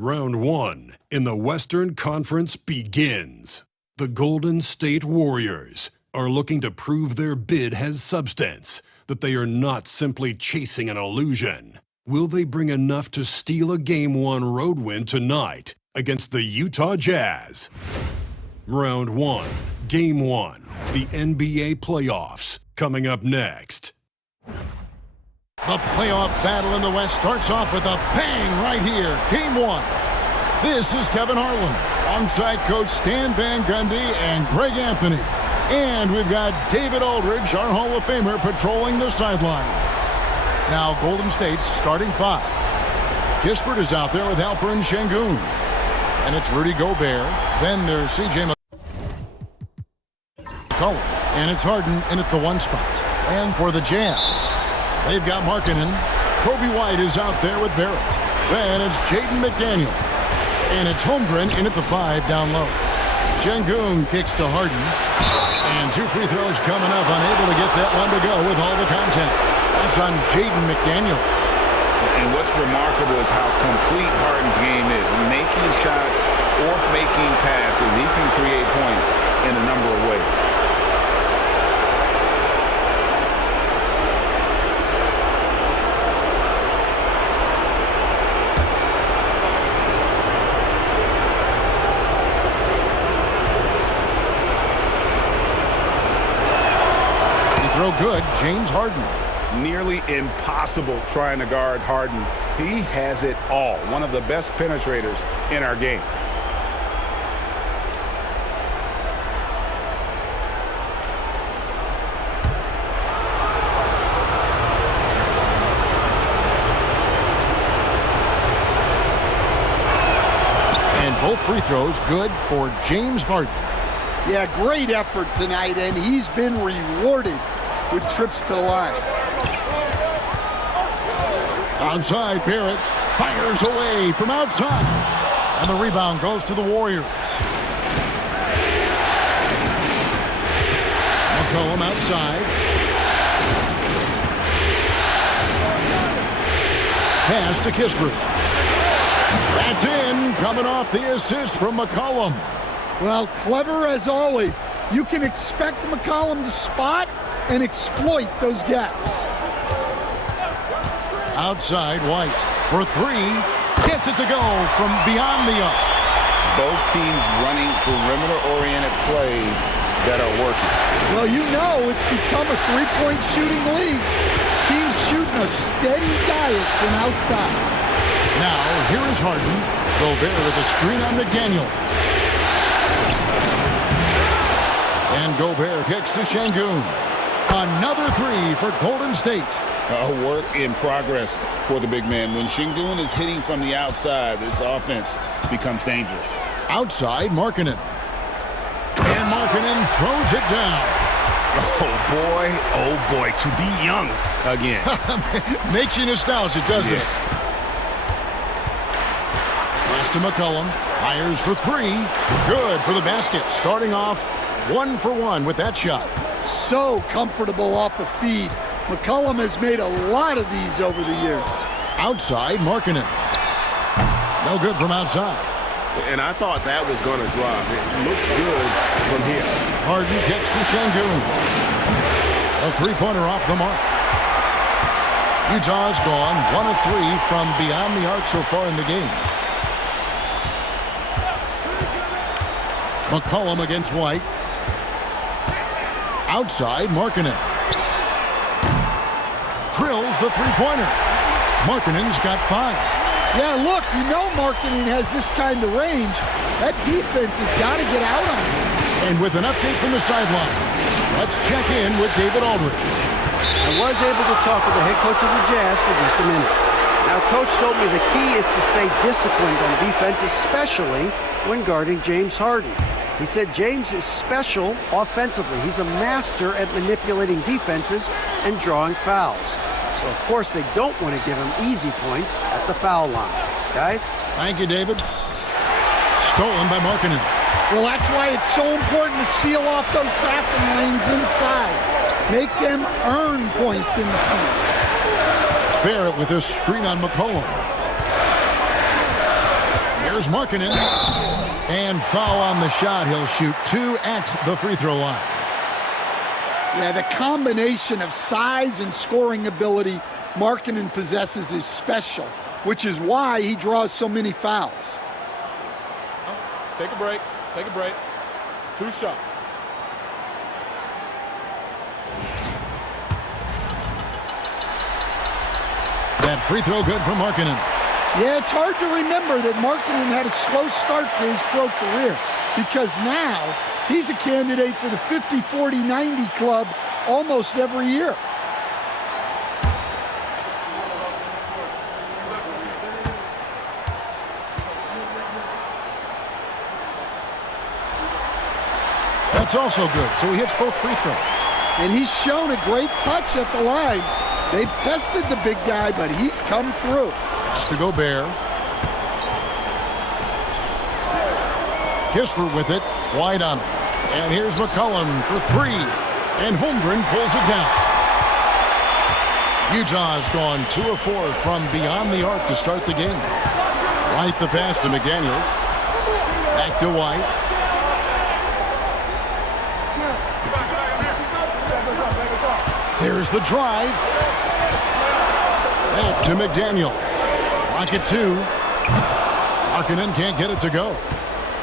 Round 1 in the Western Conference begins. The Golden State Warriors are looking to prove their bid has substance, that they are not simply chasing an illusion. Will they bring enough to steal a Game 1 road win tonight against the Utah Jazz? Round 1, Game 1, the NBA playoffs, coming up next. The playoff battle in the West starts off with a bang right here. Game 1. This is Kevin Harlan, alongside Coach Stan Van Gundy and Greg Anthony. And we've got David Aldridge, our Hall of Famer, patrolling the sidelines. Now Golden State's starting 5. Kispert is out there with Alperen Sengun. And it's Rudy Gobert. Then there's CJ McCollum. And it's Harden in at the 1 spot. And for the Jazz, they've got Markkanen. Kobe White is out there with Barrett. Then it's Jaden McDaniel. And it's Holmgren in at the 5 down low. Sengun kicks to Harden. And 2 free throws coming up. Unable to get that one to go with all the contact. That's on Jaden McDaniel. And what's remarkable is how complete Harden's game is. Making shots or making passes. He can create points in a number of ways. Throw good, James Harden. Nearly impossible trying to guard Harden. He has it all. One of the best penetrators in our game. And both free throws good for James Harden. Yeah, great effort tonight, and he's been rewarded with trips to the line. Outside, Barrett fires away from outside. And the rebound goes to the Warriors. McCollum outside. Pass to Kispert. That's in, coming off the assist from McCollum. Well, clever as always. You can expect McCollum to spot and exploit those gaps. Outside, White for 3. Gets it to go from beyond the arc. Both teams running perimeter-oriented plays that are working. Well, you know it's become a three-point shooting league. Teams shooting a steady diet from outside. Now, here is Harden. Gobert with a screen on McDaniel. And Gobert kicks to Sengun. Another 3 for Golden State. A work in progress for the big man. When Sengun is hitting from the outside, this offense becomes dangerous. Outside, Markkanen. And Markkanen throws it down. Oh boy, to be young again. Makes you nostalgic, doesn't it? Pass to McCollum. Fires for 3. Good for the basket. Starting off 1 for 1 with that shot. So comfortable off the feed. McCollum has made a lot of these over the years. Outside, Markkanen. No good from outside. And I thought that was going to drop. It looked good from here. Harden kicks to Sengun. A 3-pointer off the mark. Utah's gone 1 of 3 from beyond the arc so far in the game. McCollum against White. Outside, Markkanen. Drills the 3-pointer. Markkanen's got 5. Yeah, look, you know Markkanen has this kind of range. That defense has got to get out on him. And with an update from the sideline, let's check in with David Aldridge. I was able to talk with the head coach of the Jazz for just a minute. Now, Coach told me the key is to stay disciplined on defense, especially when guarding James Harden. He said James is special offensively. He's a master at manipulating defenses and drawing fouls. So, of course, they don't want to give him easy points at the foul line. Guys? Thank you, David. Stolen by Markkanen. Well, that's why it's so important to seal off those passing lanes inside. Make them earn points in the paint. Barrett with a screen on McCollum. Here's Markkanen. And foul on the shot. He'll shoot 2 at the free throw line. Yeah, the combination of size and scoring ability Markkanen possesses is special, which is why he draws so many fouls. Take a break. Take a break. 2 shots. That free throw good for Markkanen. Yeah, it's hard to remember that Markkanen had a slow start to his pro career because now he's a candidate for the 50, 40, 90 club almost every year. That's also good, so he hits both free throws. And he's shown a great touch at the line. They've tested the big guy, but he's come through. Pass to Gobert. Kispert with it, wide on him. And here's McCollum for 3. And Holmgren pulls it down. Utah's gone 2 of 4 from beyond the arc to start the game. White the pass to McDaniels. Back to White. There's the drive. Back to McDaniel. Rocket 2. Markkanen can't get it to go.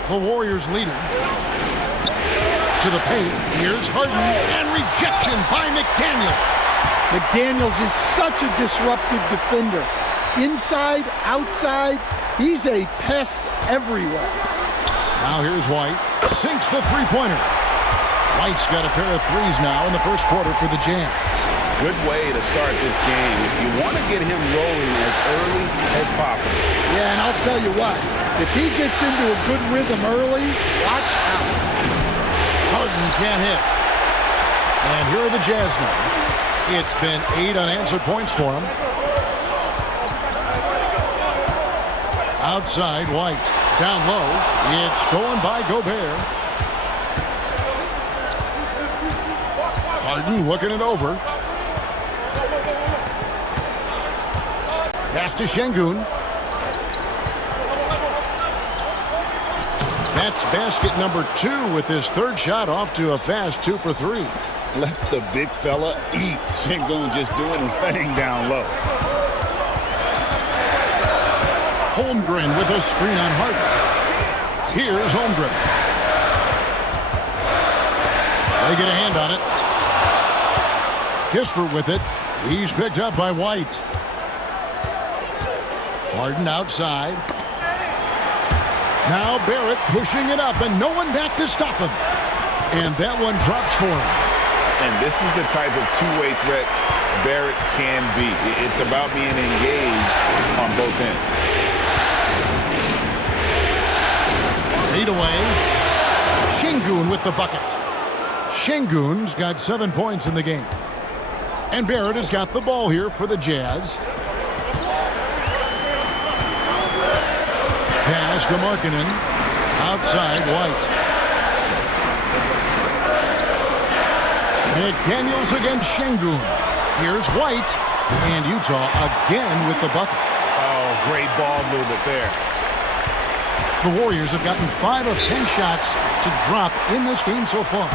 The Warriors leading. To the paint. Here's Harden. And rejection by McDaniel. McDaniels is such a disruptive defender. Inside, outside, he's a pest everywhere. Now here's White. Sinks the three-pointer. White's got a pair of threes now in the first quarter for the Jazz. Good way to start this game. You want to get him rolling as early as possible. Yeah, and I'll tell you what, if he gets into a good rhythm early, watch out. Harden can't hit. And here are the Jazz now. It's been 8 unanswered points for him. Outside, White. Down low. It's stolen by Gobert. Harden looking it over. Pass to Şengün. That's basket number 2 with his third shot off to a fast 2 for 3. Let the big fella eat. Şengün just doing his thing down low. Holmgren with a screen on Harden. Here's Holmgren. They get a hand on it. Kispert with it. He's picked up by White. Harden outside. Now Barrett pushing it up, and no one back to stop him. And that one drops for him. And this is the type of two-way threat Barrett can be. It's about being engaged on both ends. Lead away. Şengün with the bucket. Şengün's got 7 points in the game. And Barrett has got the ball here for the Jazz. Pass to Markkanen. Outside, White. McDaniels against Şengün. Here's White. And Utah again with the bucket. Oh, great ball movement there. The Warriors have gotten 5 of 10 shots to drop in this game so far.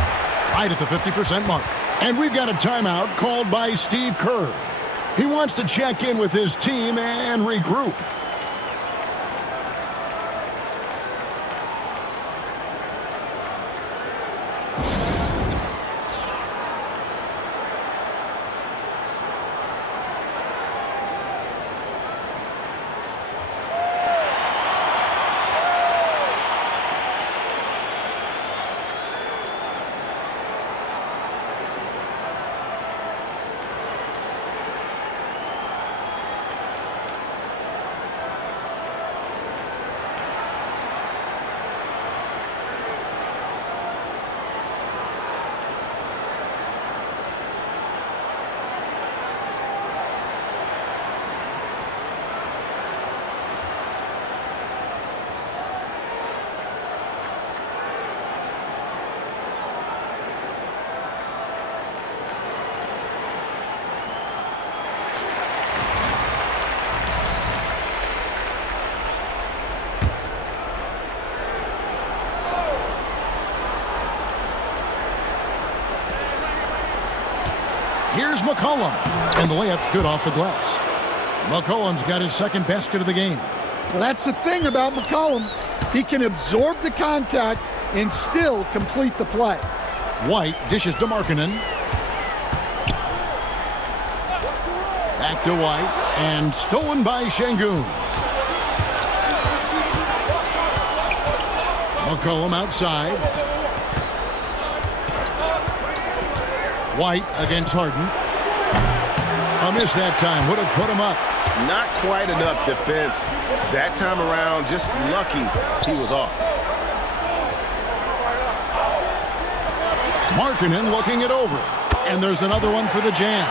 Right at the 50% mark. And we've got a timeout called by Steve Kerr. He wants to check in with his team and regroup. Here's McCollum. And the layup's good off the glass. McCollum's got his second basket of the game. Well, that's the thing about McCollum. He can absorb the contact and still complete the play. White dishes to Markkanen. Back to White. And stolen by Şengün. McCollum outside. White against Harden. A miss that time. Would have put him up. Not quite enough defense. That time around, just lucky he was off. Markkanen looking it over. And there's another one for the Jazz.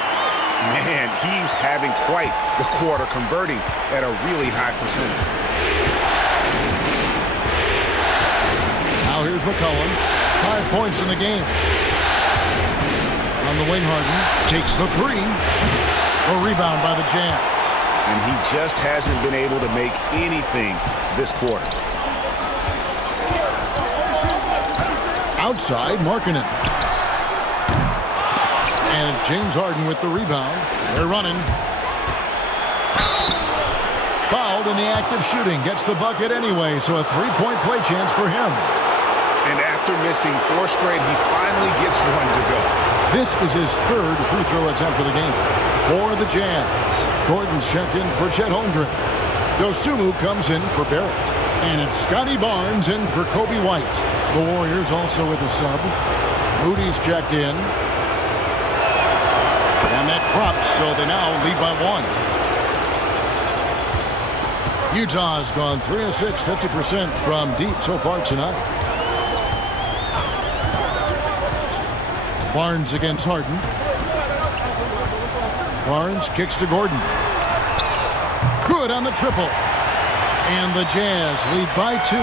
Man, he's having quite the quarter, converting at a really high percentage. Now here's McCollum. 5 points in the game. On the wing, Harden takes the three. A rebound by the Jazz. And he just hasn't been able to make anything this quarter. Outside, Markkanen. And it's James Harden with the rebound. They're running. Fouled in the act of shooting. Gets the bucket anyway, so a three-point play chance for him. And after missing 4 straight, he finally gets one to go. This is his third free throw attempt of the game. For the Jazz, Gordon's checked in for Chet Holmgren. Dosunmu comes in for Barrett. And it's Scotty Barnes in for Kobe White. The Warriors also with a sub. Moody's checked in. And that drops, so they now lead by 1. Utah's gone 3 of 6, 50% from deep so far tonight. Barnes against Harden. Barnes kicks to Gordon. Good on the triple. And the Jazz lead by 2.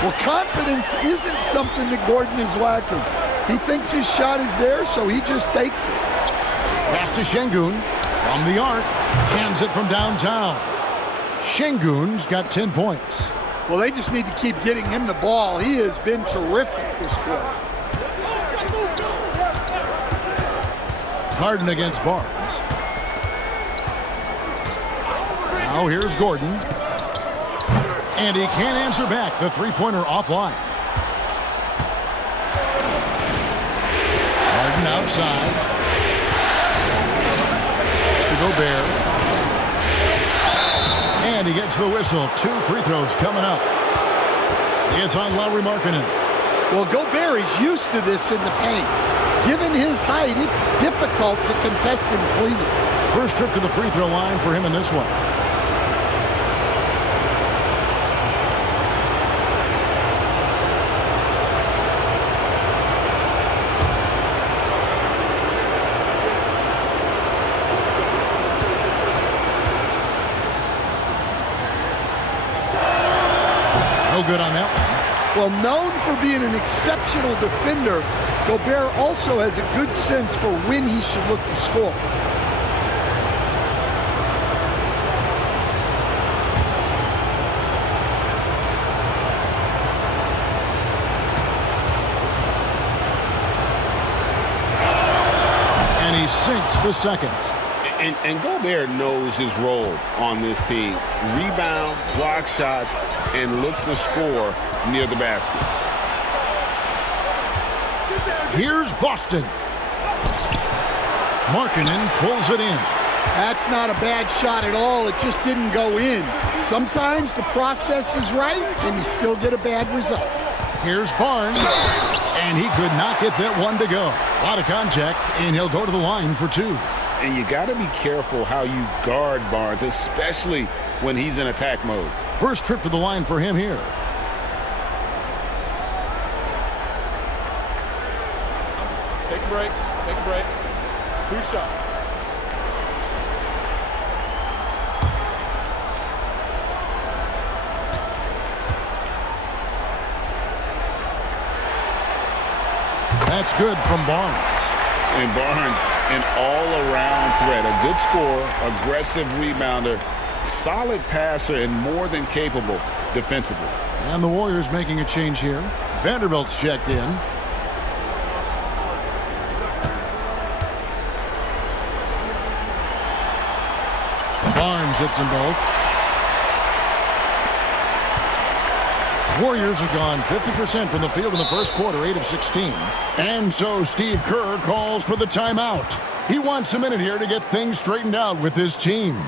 Well, confidence isn't something that Gordon is lacking. He thinks his shot is there, so he just takes it. Pass to Şengün from the arc. Cans it from downtown. Şengün's got 10 points. Well, they just need to keep getting him the ball. He has been terrific this quarter. Harden against Barnes. Now here's Gordon. And he can't answer back. The three-pointer offline. Harden outside. To Gobert. And he gets the whistle. 2 free throws coming up. It's on Lauri Markkanen. Well, Gobert is used to this in the paint. Given his height, it's difficult to contest him cleanly. First trip to the free throw line for him in this one. No good on that one. Well, known for being an exceptional defender, Gobert also has a good sense for when he should look to score. And he sinks the second. And Gobert knows his role on this team. Rebound, block shots, and look to score near the basket. Here's Boston. Markkanen pulls it in. That's not a bad shot at all. It just didn't go in. Sometimes the process is right, and you still get a bad result. Here's Barnes. And he could not get that one to go. A lot of contact, and he'll go to the line for 2. And you got to be careful how you guard Barnes, especially when he's in attack mode. First trip to the line for him here. Take a break. Take a break. 2 shots. That's good from Barnes. And Barnes, an all-around threat. A good scorer, aggressive rebounder, solid passer, and more than capable defensively. And the Warriors making a change here. Vanderbilt's checked in. Barnes hits them both. Warriors have gone 50% from the field in the first quarter, 8 of 16. And so Steve Kerr calls for the timeout. He wants a minute here to get things straightened out with his team.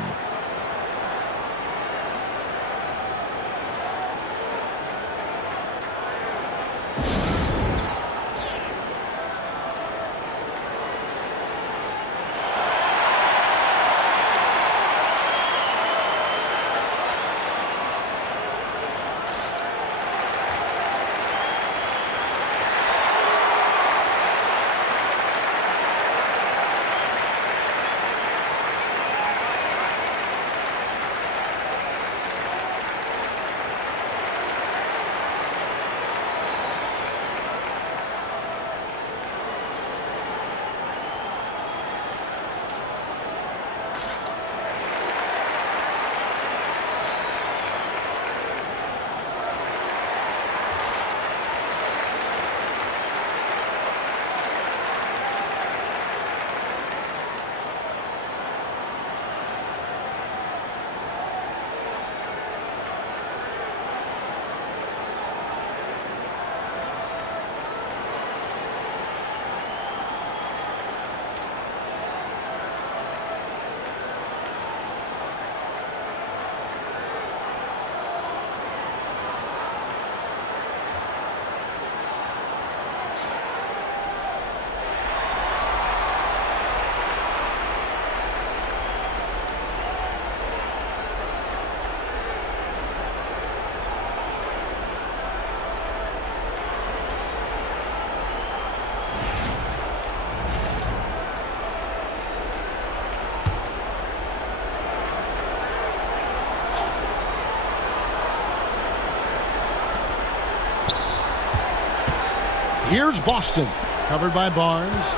Here's Boston. Covered by Barnes.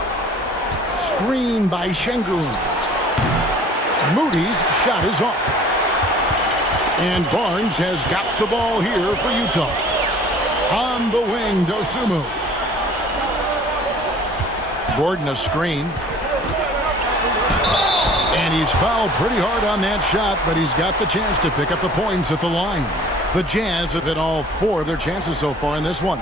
Screen by Şengün. Moody's shot is off. And Barnes has got the ball here for Utah. On the wing, Dosunmu. Gordon a screen. And he's fouled pretty hard on that shot, but he's got the chance to pick up the points at the line. The Jazz have hit all 4 of their chances so far in this one.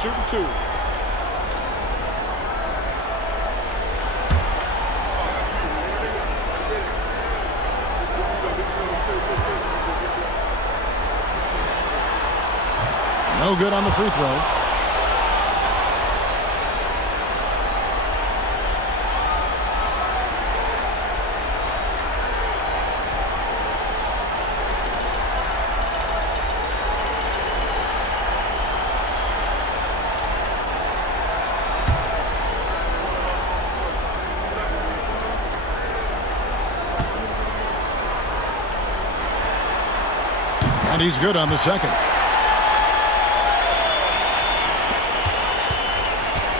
Shooting 2. No good on the free throw. And he's good on the second.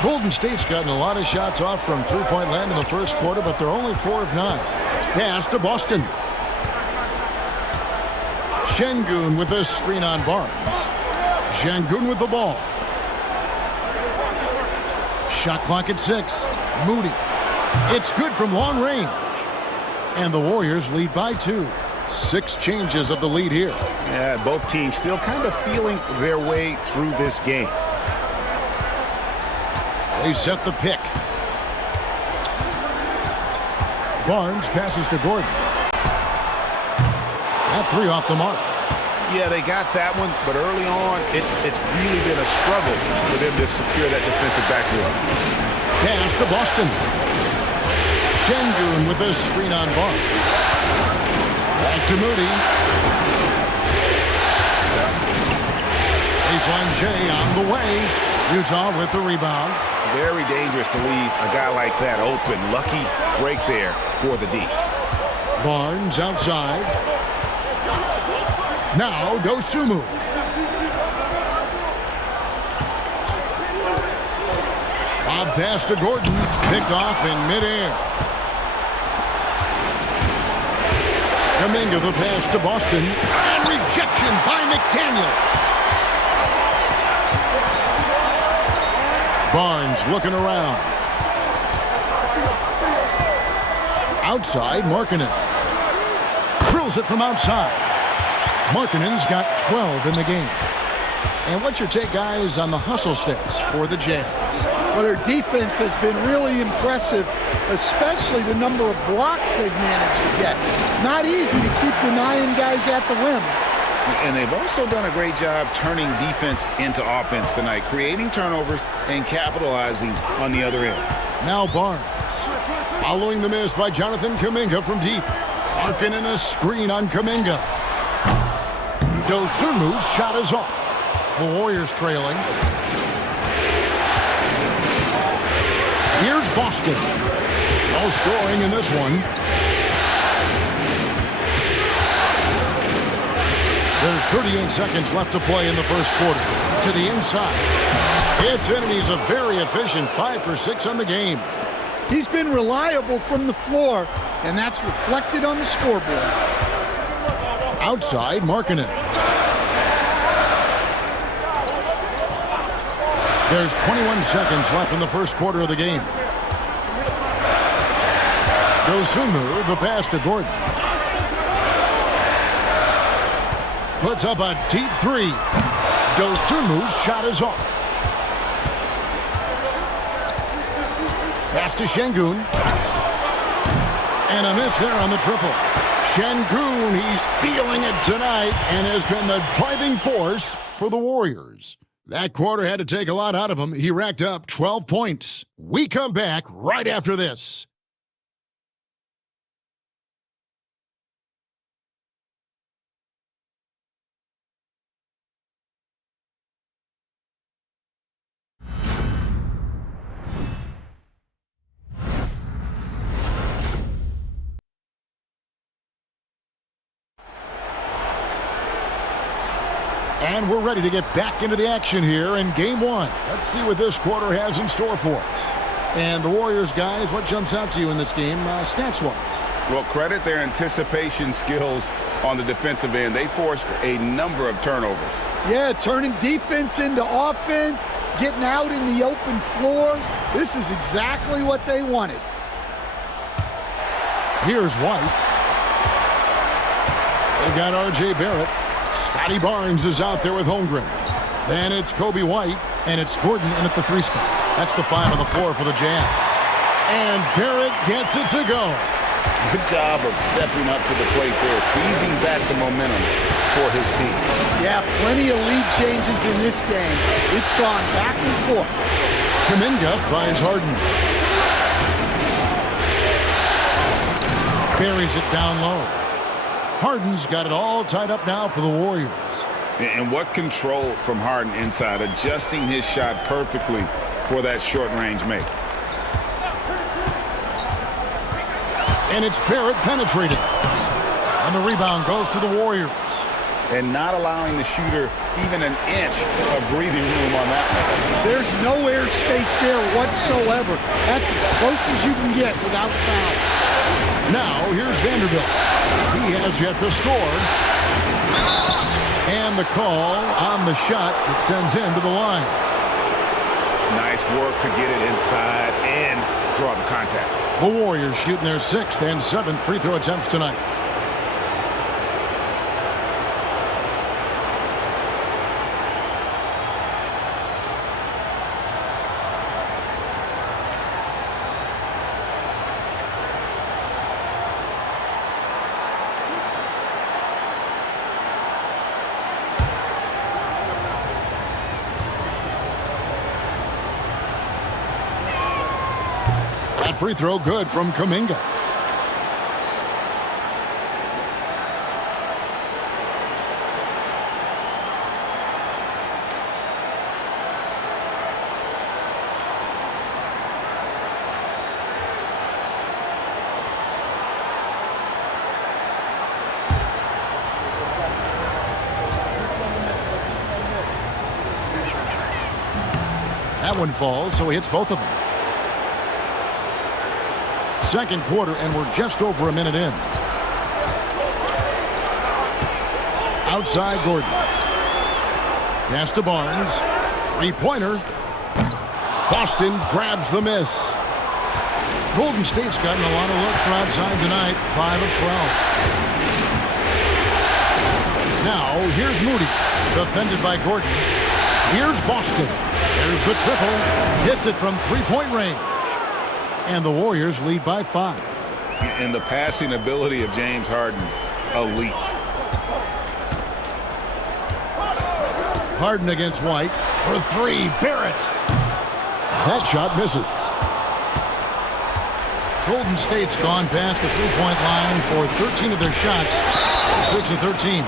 Golden State's gotten a lot of shots off from three-point land in the first quarter, but they're only 4 of 9. Pass to Boston. Şengün with a screen on Barnes. Şengün with the ball. Shot clock at 6. Moody. It's good from long range. And the Warriors lead by 2. 6 changes of the lead here. Yeah, both teams still kind of feeling their way through this game. They set the pick. Barnes passes to Gordon. That 3 off the mark. Yeah, they got that one, but early on, it's really been a struggle for them to secure that defensive backboard. Pass to Boston. Şengün with a screen on Barnes. Back to Moody. Baseline J on the way. Utah with the rebound. Very dangerous to leave a guy like that open. Lucky break there for the D. Barnes outside. Now Dosunmu. Bob pass to Gordon. Picked off in midair. To Kuminga the pass to Boston. And rejection by McDaniel. Barnes looking around. Outside, Markkanen. Drills it from outside. Markkanen's got 12 in the game. And what's your take, guys, on the hustle stats for the Jazz? Well, their defense has been really impressive, especially the number of blocks they've managed to get. It's not easy to keep denying guys at the rim. And they've also done a great job turning defense into offense tonight, creating turnovers and capitalizing on the other end. Now Barnes. Following the miss by Jonathan Kuminga from deep. Markkanen a screen on Kuminga. Dosunmu's shot is off. The Warriors trailing. Here's Boston. No scoring in this one. There's 38 seconds left to play in the first quarter. To the inside. It's in, and he's a very efficient 5 for 6 on the game. He's been reliable from the floor, and that's reflected on the scoreboard. Outside, Markkanen. There's 21 seconds left in the first quarter of the game. Dosunmu, the pass to Gordon. Puts up a deep three. Dosunmu's shot is off. Pass to Şengün. And a miss there on the triple. Şengün, he's feeling it tonight and has been the driving force for the Warriors. That quarter had to take a lot out of him. He racked up 12 points. We come back right after this. And we're ready to get back into the action here in Game 1. Let's see what this quarter has in store for us. And the Warriors, guys, what jumps out to you in this game, stats-wise? Well, credit their anticipation skills on the defensive end. They forced a number of turnovers. Yeah, turning defense into offense, getting out in the open floor. This is exactly what they wanted. Here's White. They've got R.J. Barrett. Scotty Barnes is out there with Holmgren. Then it's Kobe White, and it's Gordon in at the 3 spot. That's the 5 on the floor for the Jazz. And Barrett gets it to go. Good job of stepping up to the plate there, seizing back the momentum for his team. Yeah, plenty of lead changes in this game. It's gone back and forth. Kuminga finds Harden. Buries it down low. Harden's got it all tied up now for the Warriors. And what control from Harden inside, adjusting his shot perfectly for that short-range make. And it's Barrett penetrating. And the rebound goes to the Warriors. And not allowing the shooter even an inch of breathing room on that one. There's no air space there whatsoever. That's as close as you can get without foul. Now, here's Vanderbilt. He has yet to score. And the call on the shot that sends him to the line. Nice work to get it inside and draw the contact. The Warriors shooting their 6th and 7th free throw attempts tonight. Free throw good from Kuminga. That one falls, so he hits both of them. Second quarter, and we're just over a minute in. Outside Gordon. Pass to Barnes. Three-pointer. Boston grabs the miss. Golden State's gotten a lot of looks from outside tonight. 5 of 12. Now, here's Moody. Defended by Gordon. Here's Boston. There's the triple. Hits it from three-point range. And the Warriors lead by 5. And the passing ability of James Harden, elite. Harden against White for 3. Barrett. That shot misses. Golden State's gone past the three-point line for 13 of their shots. 6 of 13.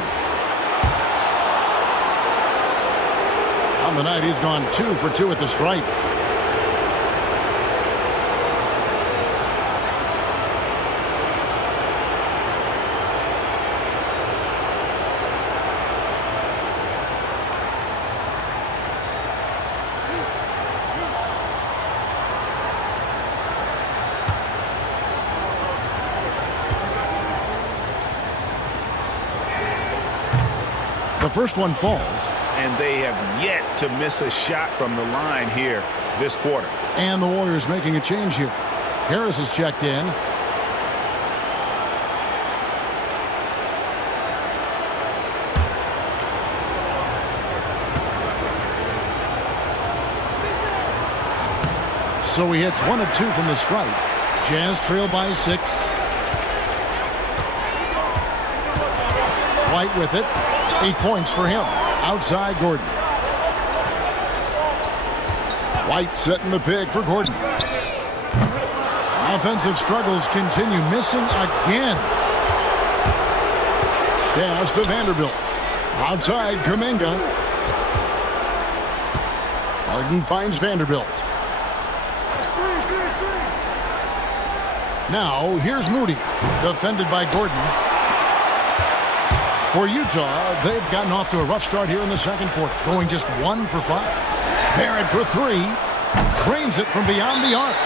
On the night, he's gone 2 for 2 at the stripe. The first one falls. And they have yet to miss a shot from the line here this quarter. And the Warriors making a change here. Harris is checked in. So he hits 1 of 2 from the stripe. Jazz trail by 6. White with it. 8 points for him. Outside Gordon. White setting the pick for Gordon. Offensive struggles continue. Missing again. Pass to Vanderbilt. Outside Kuminga. Harden finds Vanderbilt. Now here's Moody. Defended by Gordon. For Utah, they've gotten off to a rough start here in the second quarter, throwing just 1 for 5. Barrett for 3. Drains it from beyond the arc.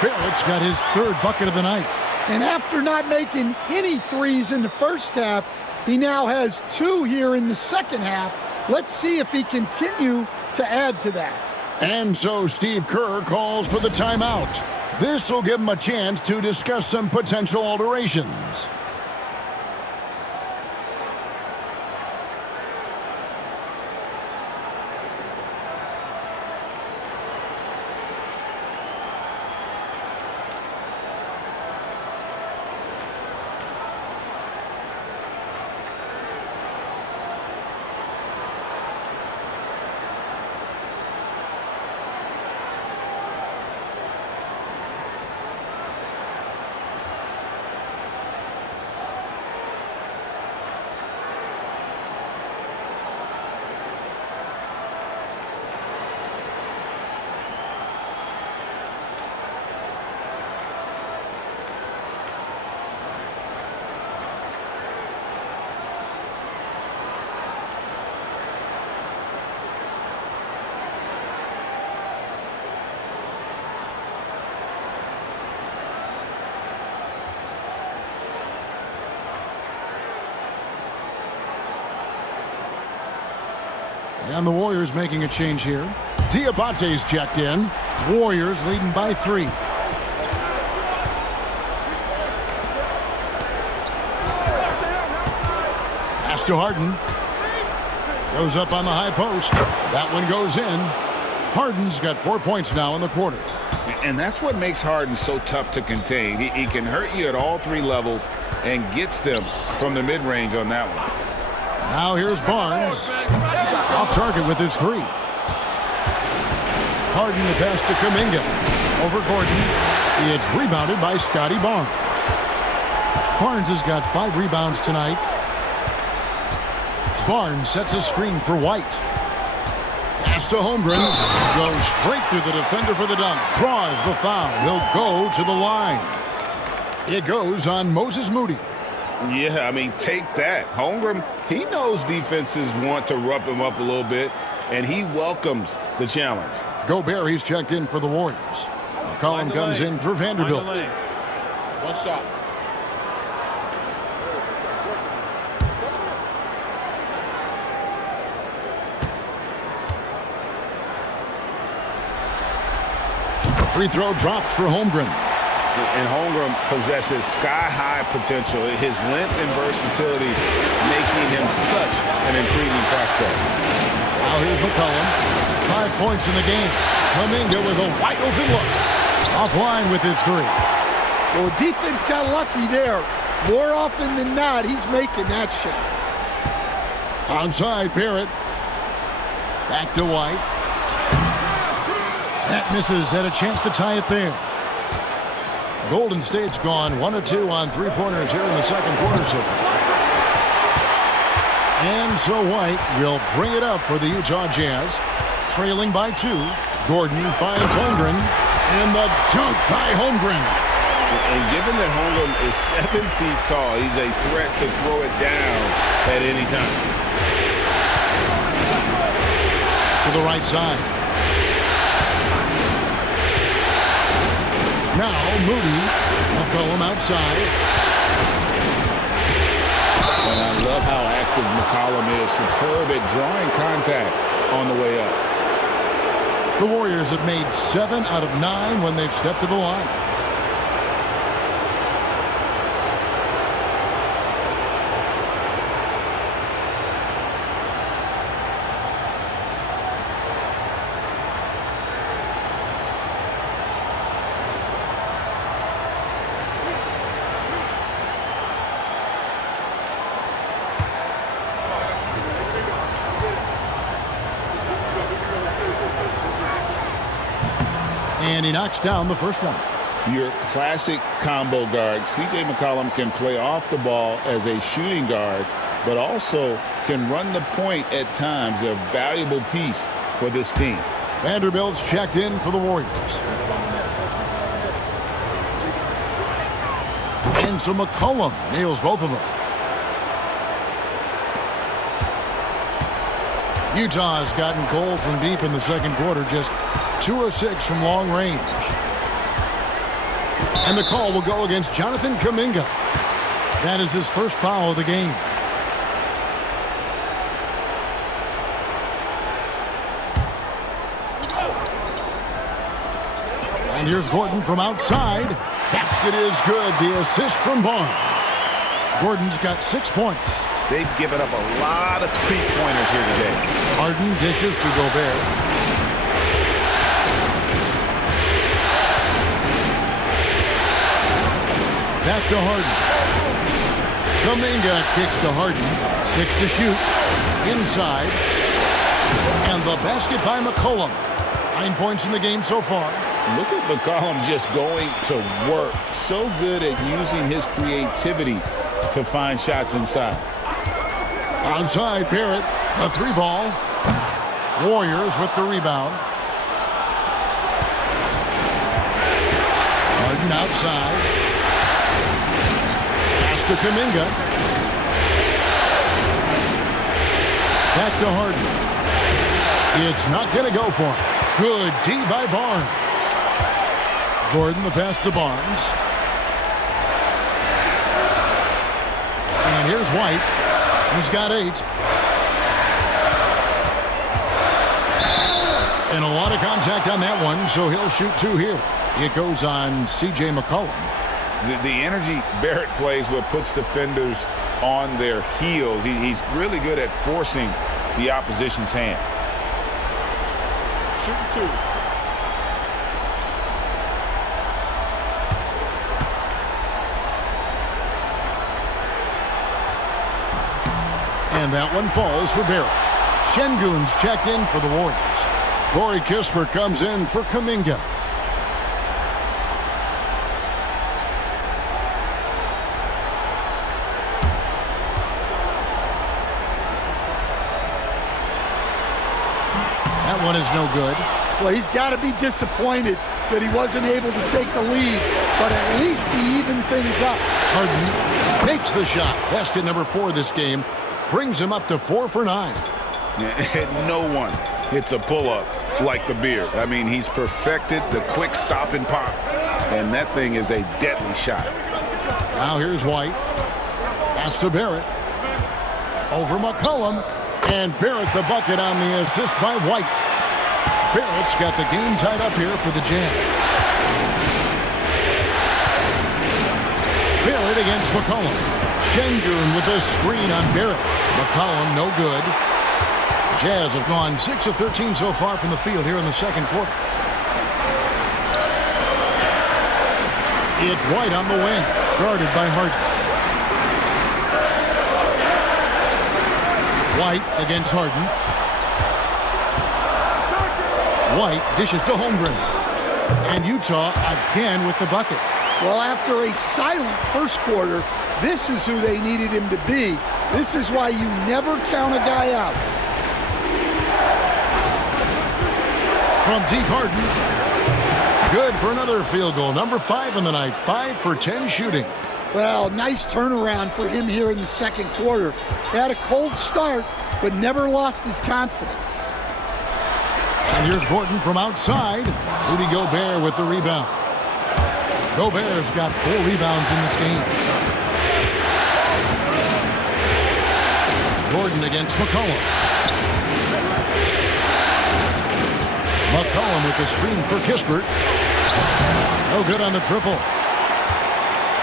Barrett's got his 3rd bucket of the night. And after not making any threes in the first half, he now has 2 here in the second half. Let's see if he continue to add to that. And so Steve Kerr calls for the timeout. This will give him a chance to discuss some potential alterations. And the Warriors making a change here. Diabate's checked in. Warriors leading by 3. Pass to Harden. Goes up on the high post. That one goes in. Harden's got 4 points now in the quarter. And that's what makes Harden so tough to contain. He can hurt you at all 3 levels and gets them from the mid-range on that one. Now here's Barnes. Off target with his 3. Harden the pass to Kuminga. Over Gordon. It's rebounded by Scotty Barnes. Barnes has got 5 rebounds tonight. Barnes sets a screen for White. Pass to Holmgren. Goes straight through the defender for the dunk. Draws the foul. He'll go to the line. It goes on Moses Moody. Yeah, I mean, take that. Holmgren, he knows defenses want to rough him up a little bit, and he welcomes the challenge. Gobert, he's checked in for the Warriors. McCollum comes in for Vanderbilt. 1 shot. Free throw drops for Holmgren. And Holmgren possesses sky-high potential. His length and versatility making him such an intriguing prospect. Now here's McCollum. 5 points in the game. Kuminga with a wide-open look. Offline with his three. Well, the defense got lucky there. More often than not, he's making that shot. Onside, Barrett. Back to White. That misses. Had a chance to tie it there. Golden State's gone 1 of 2 on three-pointers here in the second quarter so far. And so White will bring it up for the Utah Jazz. Trailing by 2. Gordon finds Holmgren. And the dunk by Holmgren. And given that Holmgren is 7 feet tall, he's a threat to throw it down at any time. To the right side. Now Moody. McCollum outside. And I love how active McCollum is. Superb at drawing contact on the way up. The Warriors have made 7 out of 9 when they've stepped to the line. And he knocks down the first one. Your classic combo guard. C.J. McCollum can play off the ball as a shooting guard, but also can run the point at times. A valuable piece for this team. Vanderbilt's checked in for the Warriors. And so McCollum nails both of them. Utah has gotten cold from deep in the second quarter, just 2 of 6 from long range. And the call will go against Jonathan Kuminga. That is his first foul of the game. And here's Gordon from outside. Basket is good. The assist from Barnes. Gordon's got 6 points. They've given up a lot of three-pointers here today. Harden dishes to Gobert. Back to Harden. Kuminga kicks to Harden. 6 to shoot. Inside. And the basket by McCollum. 9 points in the game so far. Look at McCollum just going to work. So good at using his creativity to find shots inside. Onside, Barrett. A 3-ball. Warriors with the rebound. Harden outside. Pass to Kuminga. Back to Harden. It's not going to go for him. Good D by Barnes. Gordon the pass to Barnes. And here's White. He's got 8. And a lot of contact on that one, so he'll shoot 2 here. It goes on C.J. McCollum. The energy Barrett plays with puts defenders on their heels. He's really good at forcing the opposition's hand. Shooting 2. And that one falls for Barrett. Şengün's checked in for the Warriors. Corey Kispert comes in for Kuminga. That one is no good. Well, he's got to be disappointed that he wasn't able to take the lead, but at least he evened things up. Harden takes the shot. Basket number 4 this game. Brings him up to 4 for 9. No one hits a pull-up like the Beard. I mean, he's perfected the quick stop and pop, and that thing is a deadly shot. Now here's White. Pass to Barrett. Over McCollum. And Barrett the bucket on the assist by White. Barrett's got the game tied up here for the Jazz. Barrett against McCollum. Şengün with a screen on Barrett. McCollum, no good. Jazz have gone 6 of 13 so far from the field here in the second quarter. It's White on the wing, guarded by Harden. White against Harden. White dishes to Holmgren. And Utah again with the bucket. Well, after a silent first quarter, this is who they needed him to be. This is why you never count a guy out. From deep, Harden. Good for another field goal. Number 5 in the night. 5 for 10 shooting. Well, nice turnaround for him here in the second quarter. He had a cold start, but never lost his confidence. And here's Gordon from outside. Rudy Gobert with the rebound. Gobert's got 4 rebounds in this game. Gordon against McCollum. McCollum with the screen for Kispert. No good on the triple.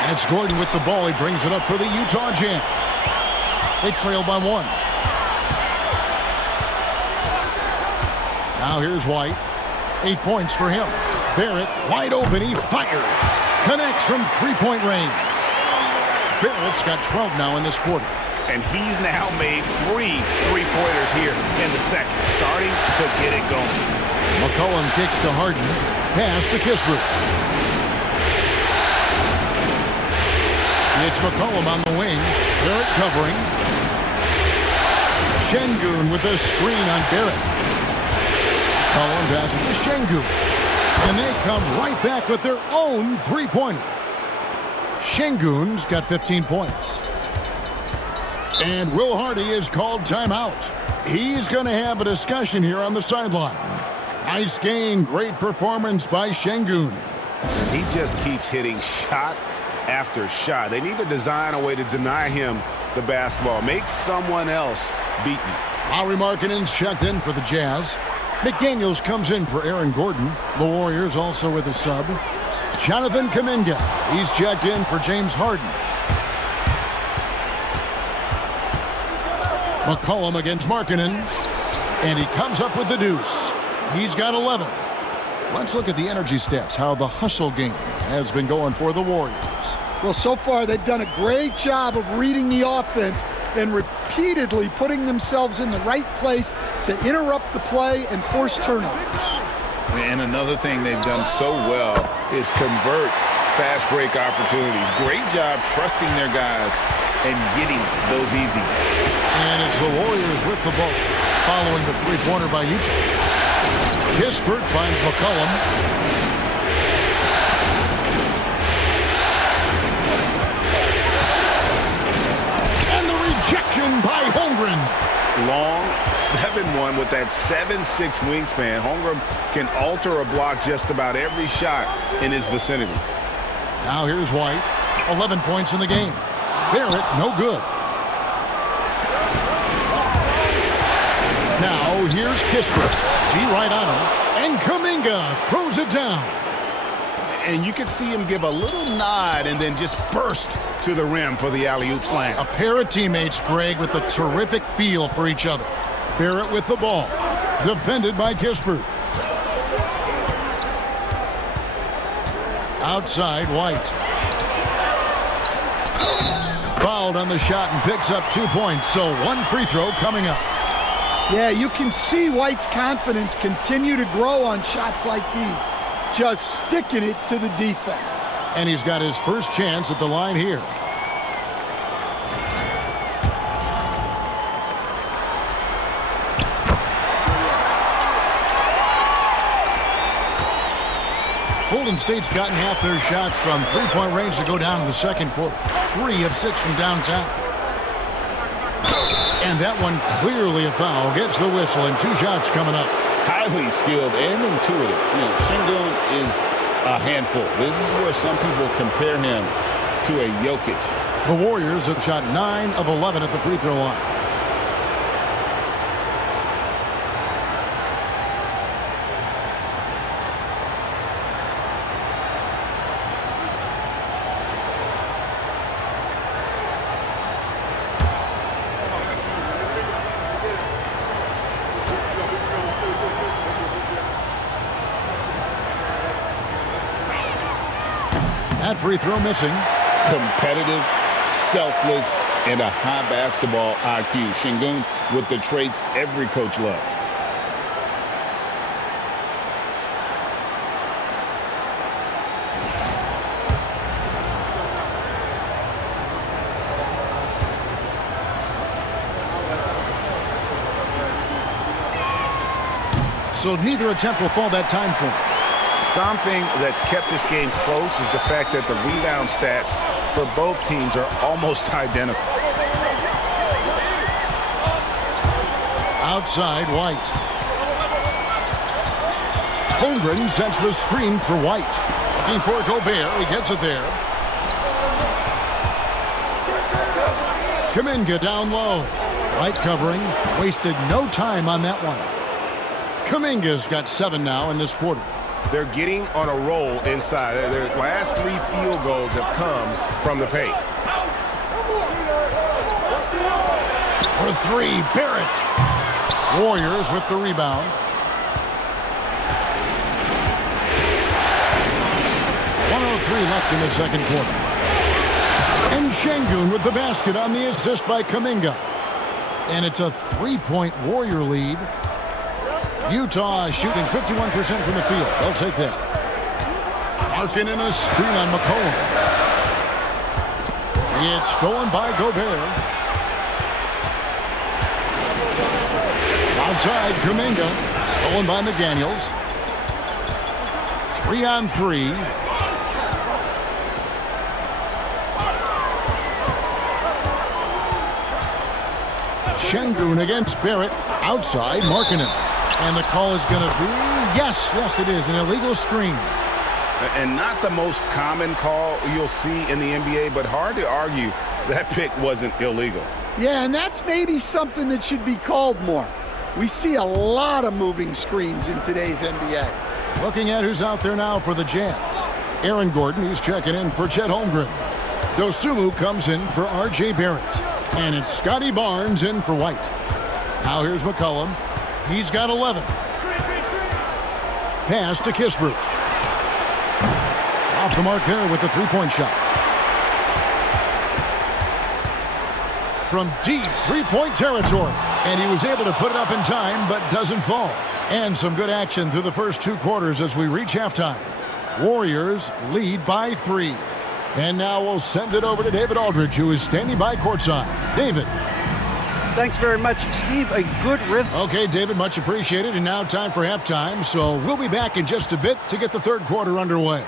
And it's Gordon with the ball. He brings it up for the Utah Jazz. They trail by 1. Now here's White. 8 points for him. Barrett wide open. He fires. Connects from three-point range. Barrett's got 12 now in this quarter. And he's now made 3 three-pointers here in the second, starting to get it going. McCollum kicks to Harden. Pass to Kispert. It's McCollum on the wing. Barrett covering. Şengün with a screen on Barrett. McCollum passes to Şengün. And they come right back with their own three-pointer. Şengün's got 15 points. And Will Hardy is called timeout. He's going to have a discussion here on the sideline. Nice game, great performance by Şengün. He just keeps hitting shot after shot. They need to design a way to deny him the basketball. Make someone else beat me. Lauri Markkanen's checked in for the Jazz. McDaniels comes in for Aaron Gordon. The Warriors also with a sub. Jonathan Kuminga. He's checked in for James Harden. McCollum against Markkanen. And he comes up with the deuce. He's got 11. Let's look at the energy stats, how the hustle game has been going for the Warriors. Well, so far they've done a great job of reading the offense and repeatedly putting themselves in the right place to interrupt the play and force turnovers. And another thing they've done so well is convert fast break opportunities. Great job trusting their guys and getting those easy ones. And it's the Warriors with the ball, following the three-pointer by Utah. Kispert finds McCollum. And the rejection by Holmgren. Long 7-1 with that 7'6" wingspan. Holmgren can alter a block just about every shot in his vicinity. Now here's White. 11 points in the game. Barrett, no good. Now here's Kispert. D right on him. And Kuminga throws it down. And you can see him give a little nod and then just burst to the rim for the alley-oop slam. A pair of teammates, Greg, with a terrific feel for each other. Barrett with the ball. Defended by Kispert. Outside, White. Fouled on the shot and picks up 2 points. So 1 free throw coming up. Yeah, you can see White's confidence continue to grow on shots like these. Just sticking it to the defense. And he's got his first chance at the line here. Golden State's gotten half their shots from three-point range to go down in the second quarter. 3 of 6 from downtown. And that one clearly a foul. Gets the whistle and 2 shots coming up. Highly skilled and intuitive. You know, Şengün is a handful. This is where some people compare him to a Jokic. The Warriors have shot 9 of 11 at the free throw line. That free throw missing. Competitive, selfless, and a high basketball IQ. Şengün with the traits every coach loves. So neither attempt will fall that time frame. Something that's kept this game close is the fact that the rebound stats for both teams are almost identical. Outside, White. Holmgren sets the screen for White. Looking for Gobert. He gets it there. Kuminga down low. White covering. Wasted no time on that one. Kuminga's got 7 now in this quarter. They're getting on a roll inside. Their last 3 field goals have come from the paint. For 3, Barrett. Warriors with the rebound. Left in the second quarter. And Şengün with the basket on the assist by Kuminga. And it's a 3-point Warrior lead. Utah shooting 51% from the field. They'll take that. Marking in a screen on McCollum. It's stolen by Gobert. Outside, Kuminga. Stolen by McDaniels. 3-on-3. Şengün against Barrett. Outside, Markkanen. And the call is going to be, yes, it is, an illegal screen. And not the most common call you'll see in the NBA, but hard to argue that pick wasn't illegal. Yeah, and that's maybe something that should be called more. We see a lot of moving screens in today's NBA. Looking at who's out there now for the Jazz. Aaron Gordon, he's checking in for Chet Holmgren. Dosunmu comes in for R.J. Barrett. And it's Scotty Barnes in for White. Now here's McCollum. He's got 11. Pass to Kispert. Off the mark there with the three-point shot. From deep three-point territory. And he was able to put it up in time, but doesn't fall. And some good action through the first 2 quarters as we reach halftime. Warriors lead by 3. And now we'll send it over to David Aldridge, who is standing by courtside. David. Thanks very much, Steve. A good rhythm. Okay, David, much appreciated. And now time for halftime. So we'll be back in just a bit to get the third quarter underway.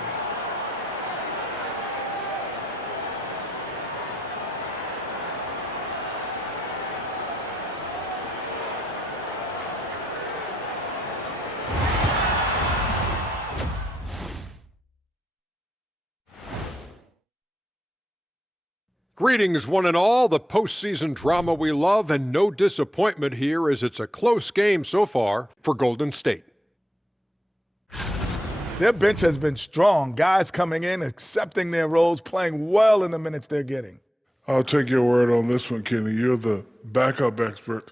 Greetings, one and all, the postseason drama we love, and no disappointment here as it's a close game so far for Golden State. Their bench has been strong. Guys coming in, accepting their roles, playing well in the minutes they're getting. I'll take your word on this one, Kenny. You're the backup expert.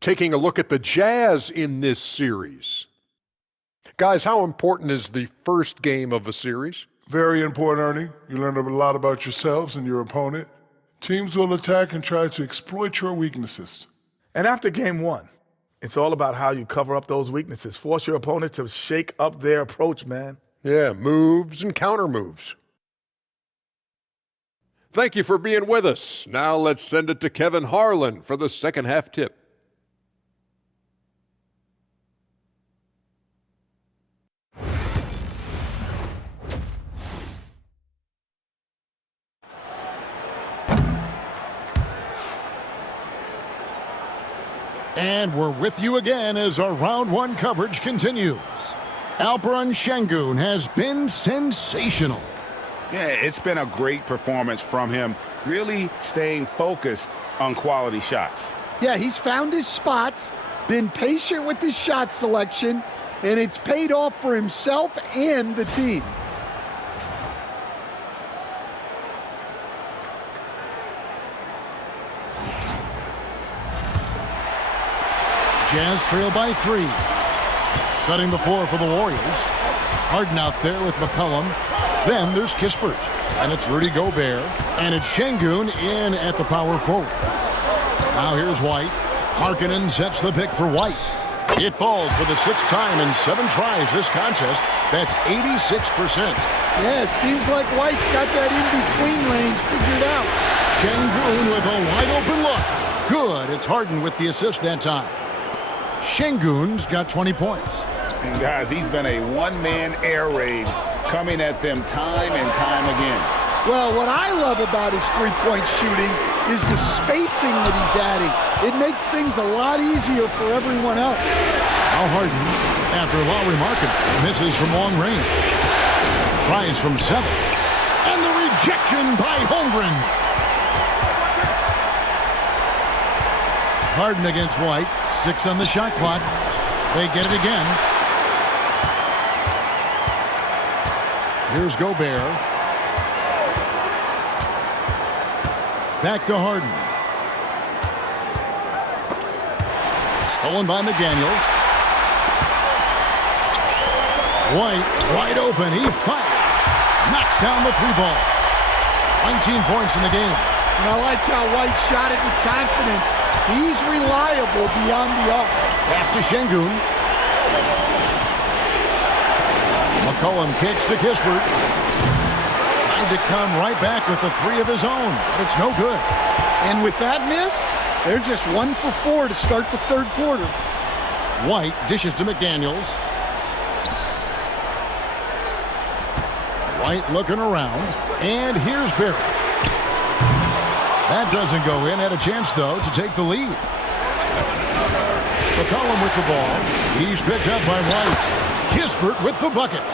Taking a look at the Jazz in this series. Guys, how important is the first game of a series? Very important, Ernie. You learn a lot about yourselves and your opponent. Teams will attack and try to exploit your weaknesses. And after game 1, it's all about how you cover up those weaknesses. Force your opponent to shake up their approach, man. Yeah, moves and counter moves. Thank you for being with us. Now let's send it to Kevin Harlan for the second half tip. And we're with you again as our round 1 coverage continues. Alperen Şengün has been sensational. Yeah, it's been a great performance from him, really staying focused on quality shots. Yeah, he's found his spots, been patient with his shot selection, and it's paid off for himself and the team. Jazz trail by 3. Setting the floor for the Warriors. Harden out there with McCollum. Then there's Kispert. And it's Rudy Gobert. And it's Şengün in at the power forward. Now here's White. Markkanen sets the pick for White. It falls for the 6th time in 7 tries this contest. That's 86%. Yeah, seems like White's got that in-between range figured out. Şengün with a wide-open look. Good. It's Harden with the assist that time. Şengün's got 20 points. And guys, he's been a one-man air raid coming at them time and time again. Well, what I love about his three-point shooting is the spacing that he's adding. It makes things a lot easier for everyone else. Now Harden, after Lauri Markkanen, misses from long range. Tries from 7. And the rejection by Holmgren. Harden against White. 6 on the shot clock. They get it again. Here's Gobert. Back to Harden. Stolen by McDaniels. White wide open. He fires. Knocks down the 3 ball. 19 points in the game. And I like how White shot it with confidence. He's reliable beyond the arc. Pass to Şengün. McCollum kicks to Kispert. Trying to come right back with the 3 of his own, but it's no good. And with that miss, they're just 1 for 4 to start the 3rd quarter. White dishes to McDaniels. White looking around, and here's Barrett. That doesn't go in. Had a chance, though, to take the lead. McCollum with the ball. He's picked up by White. Kispert with the bucket.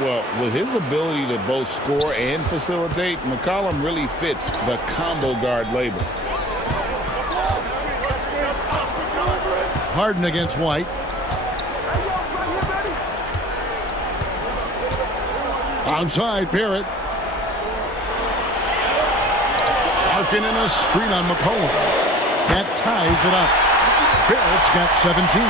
Well, with his ability to both score and facilitate, McCollum really fits the combo guard label. Harden against White. Outside, Barrett. Markkanen a screen on McCollum. That ties it up. Barrett's got 17.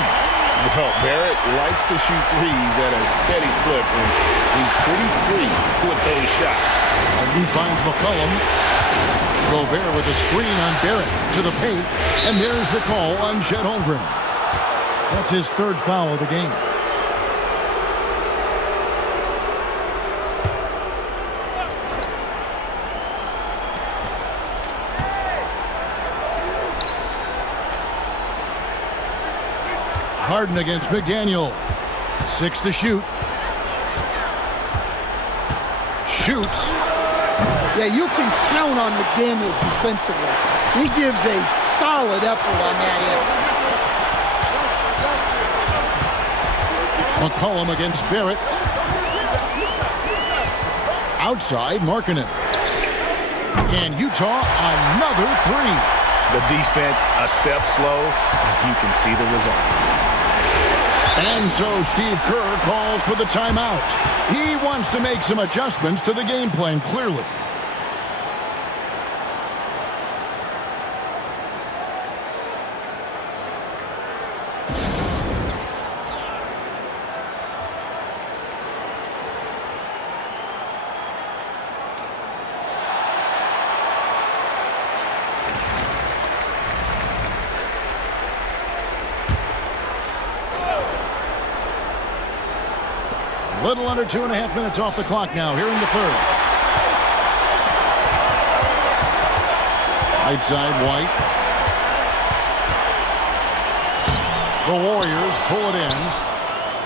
Well, Barrett likes to shoot threes at a steady clip, and he's pretty free with those shots. Harden finds McCollum. Gobert with a screen on Barrett to the paint, and there's the call on Chet Holmgren. That's his 3rd foul of the game. Harden against McDaniel. 6 to shoot. Shoots. Yeah, you can count on McDaniels defensively. He gives a solid effort on that end. McCollum against Barrett. Outside, Markkanen. And Utah, another 3. The defense a step slow, and you can see the result. And so Steve Kerr calls for the timeout. He wants to make some adjustments to the game plan, clearly. Little under 2.5 minutes off the clock now here in the 3rd. Right side, White. The Warriors pull it in.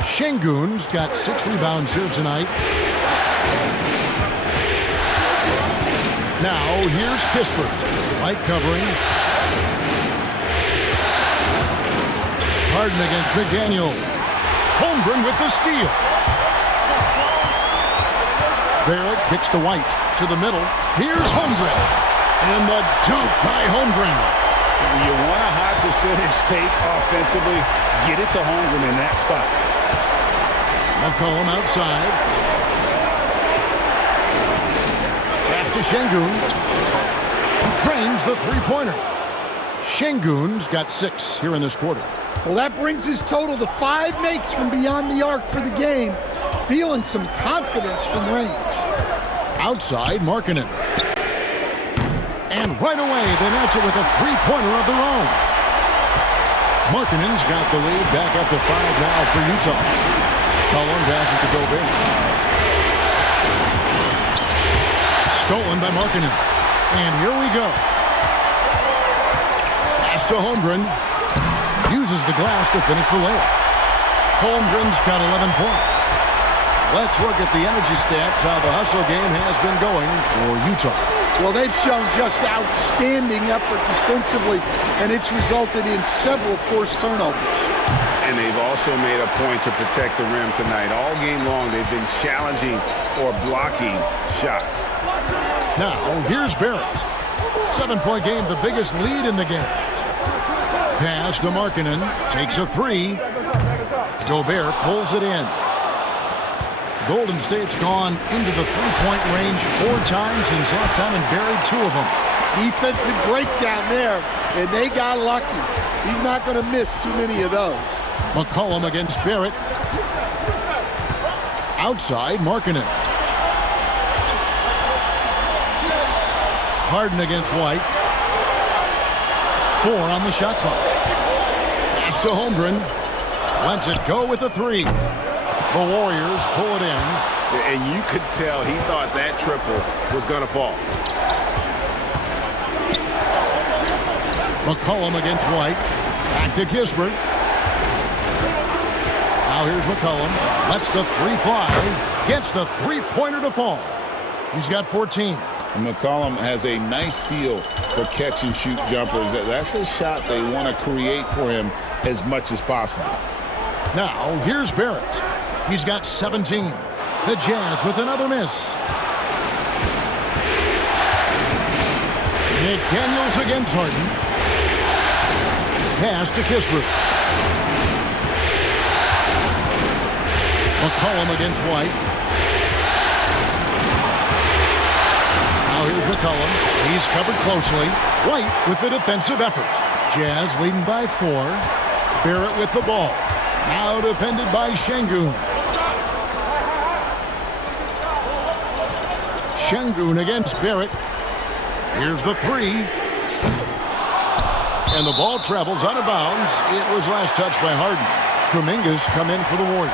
Şengün's got 6 rebounds here tonight. Now here's Kispert. White covering. Harden against McDaniel. Holmgren with the steal. Barrett kicks to White, to the middle. Here's Holmgren. And the dunk by Holmgren. You want a high percentage take offensively, get it to Holmgren in that spot. McCollum outside. Pass to Şengün. Drains the 3-pointer. Şengün's got 6 here in this quarter. Well, that brings his total to 5 makes from beyond the arc for the game. Feeling some confidence from range. Outside, Markkanen. And right away, they match it with a three-pointer of their own. Markkanen's got the lead back up to 5 now for Utah. Cullen passes to Gobert. Stolen by Markkanen. And here we go. Pass to Holmgren. Uses the glass to finish the layup. Holmgren's got 11 points. Let's look at the energy stats, how the hustle game has been going for Utah. Well, they've shown just outstanding effort defensively, and it's resulted in several forced turnovers. And they've also made a point to protect the rim tonight. All game long, they've been challenging or blocking shots. Now, here's Barrett. 7-point game, the biggest lead in the game. Pass to Markkanen, takes a 3. Gobert pulls it in. Golden State's gone into the three-point range 4 times since halftime and buried 2 of them. Defensive breakdown there, and they got lucky. He's not going to miss too many of those. McCollum against Barrett. Outside, Markkanen. Harden against White. 4 on the shot clock. Pass to Holmgren. Lets it go with a 3. The Warriors pull it in. And you could tell he thought that triple was going to fall. McCollum against White. Back to Kispert. Now here's McCollum. Lets the 3 fly. Gets the three-pointer to fall. He's got 14. McCollum has a nice feel for catch-and-shoot jumpers. That's a shot they want to create for him as much as possible. Now here's Barrett. He's got 17. The Jazz with another miss. McDaniels against Harden. Pass to Kispert. McCollum against White. Now here's McCollum. He's covered closely. White with the defensive effort. Jazz leading by 4. Barrett with the ball. Now defended by Şengün. Şengün against Barrett. Here's the 3. And the ball travels out of bounds. It was last touched by Harden. Kuminga's come in for the Warriors.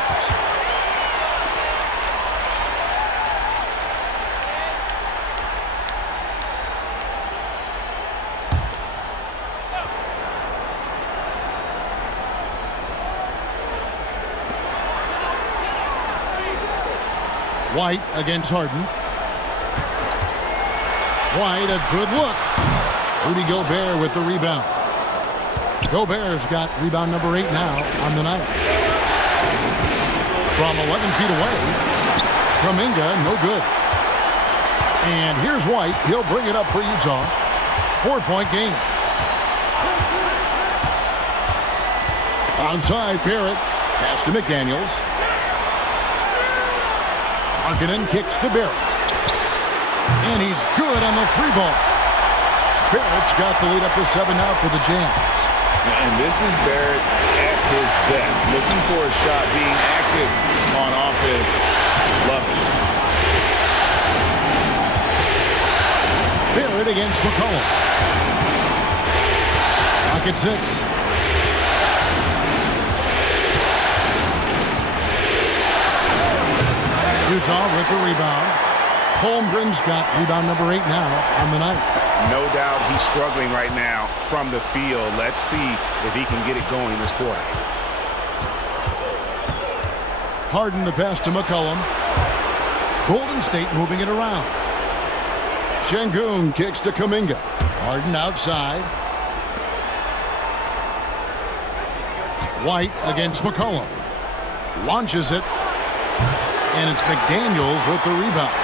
White against Harden. White, a good look. Rudy Gobert with the rebound. Gobert's got rebound number 8 now on the night. From 11 feet away, Kuminga, no good. And here's White. He'll bring it up for Utah. 4-point game. Outside, Barrett. Pass to McDaniels. Markkanen kicks to Barrett. And he's good on the 3 ball. Barrett's got the lead up to 7 now for the Jazz. And this is Barrett at his best. Looking for a shot, being active on offense. Love it. Barrett against McCollum. Clock at 6. Utah with the rebound. Holmgren's got rebound number 8 now on the night. No doubt he's struggling right now from the field. Let's see if he can get it going this quarter. Harden the pass to McCollum. Golden State moving it around. Şengün kicks to Kuminga. Harden outside. White against McCollum. Launches it. And it's McDaniels with the rebound.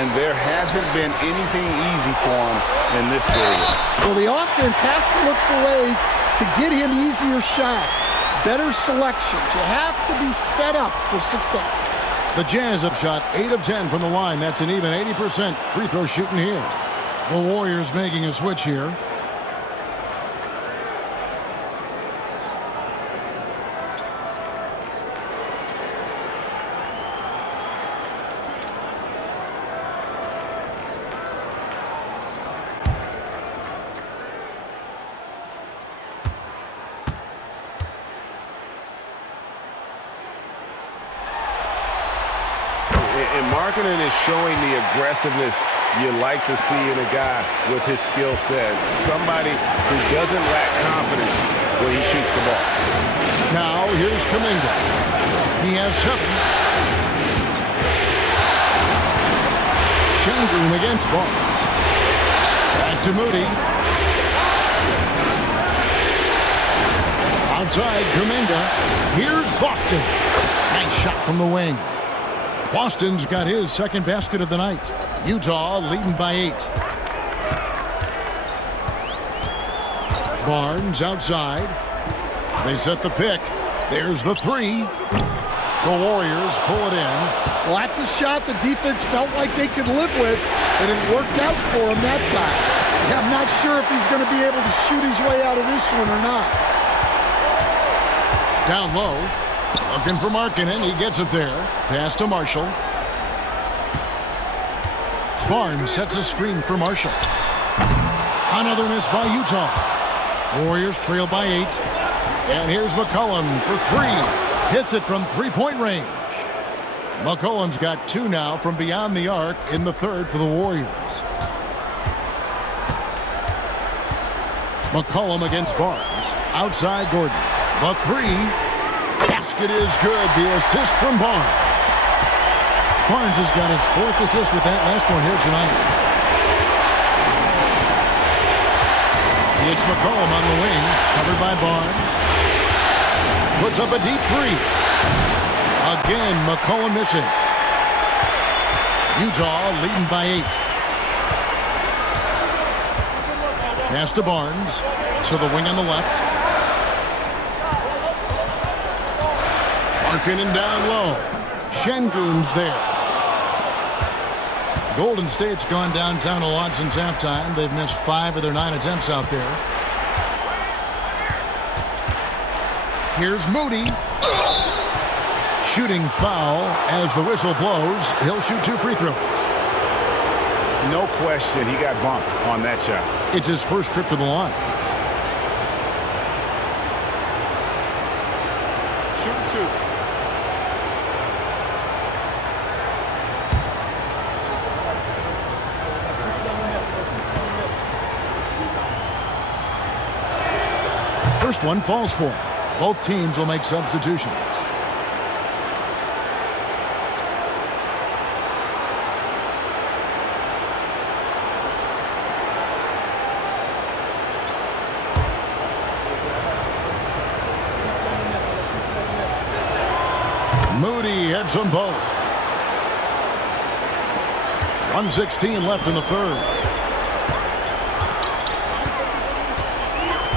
And there hasn't been anything easy for him in this period. Well, the offense has to look for ways to get him easier shots, better selections. You have to be set up for success. The Jazz have shot 8 of 10 from the line. That's an even 80% free throw shooting here. The Warriors making a switch here. And Markkanen is showing the aggressiveness you like to see in a guy with his skill set. Somebody who doesn't lack confidence when he shoots the ball. Now, here's Kuminga. He has 7. Shengun against Barnes. Back to Moody. Outside Kuminga. Here's Boston. Nice shot from the wing. Boston's got his second basket of the night. Utah leading by 8. Barnes outside. They set the pick. There's the 3. The Warriors pull it in. Well, that's a shot the defense felt like they could live with, and it worked out for him that time. I'm not sure if he's going to be able to shoot his way out of this one or not. Down low. Looking for Markkanen. He gets it there. Pass to Marshall. Barnes sets a screen for Marshall. Another miss by Utah. Warriors trail by 8. And here's McCollum for 3. Hits it from three-point range. McCollum's got 2 now from beyond the arc in the third for the Warriors. McCollum against Barnes. Outside Gordon. The 3. Basket is good. The assist from Barnes. Barnes has got his 4th assist with that last one here tonight. It's McCollum on the wing, covered by Barnes. Puts up a deep 3. Again, McCollum missing. Utah leading by 8. Pass to Barnes. To the wing on the left. Markkanen down low. Shengun's there. Golden State's gone downtown a lot since halftime. They've missed 5 of their 9 attempts out there. Here's Moody. Shooting foul as the whistle blows. He'll shoot 2 free throws. No question, he got bumped on that shot. It's his first trip to the line. Shoot 2. First one falls for him. Both teams will make substitutions. Moody hits them both. 1:16 left in the third.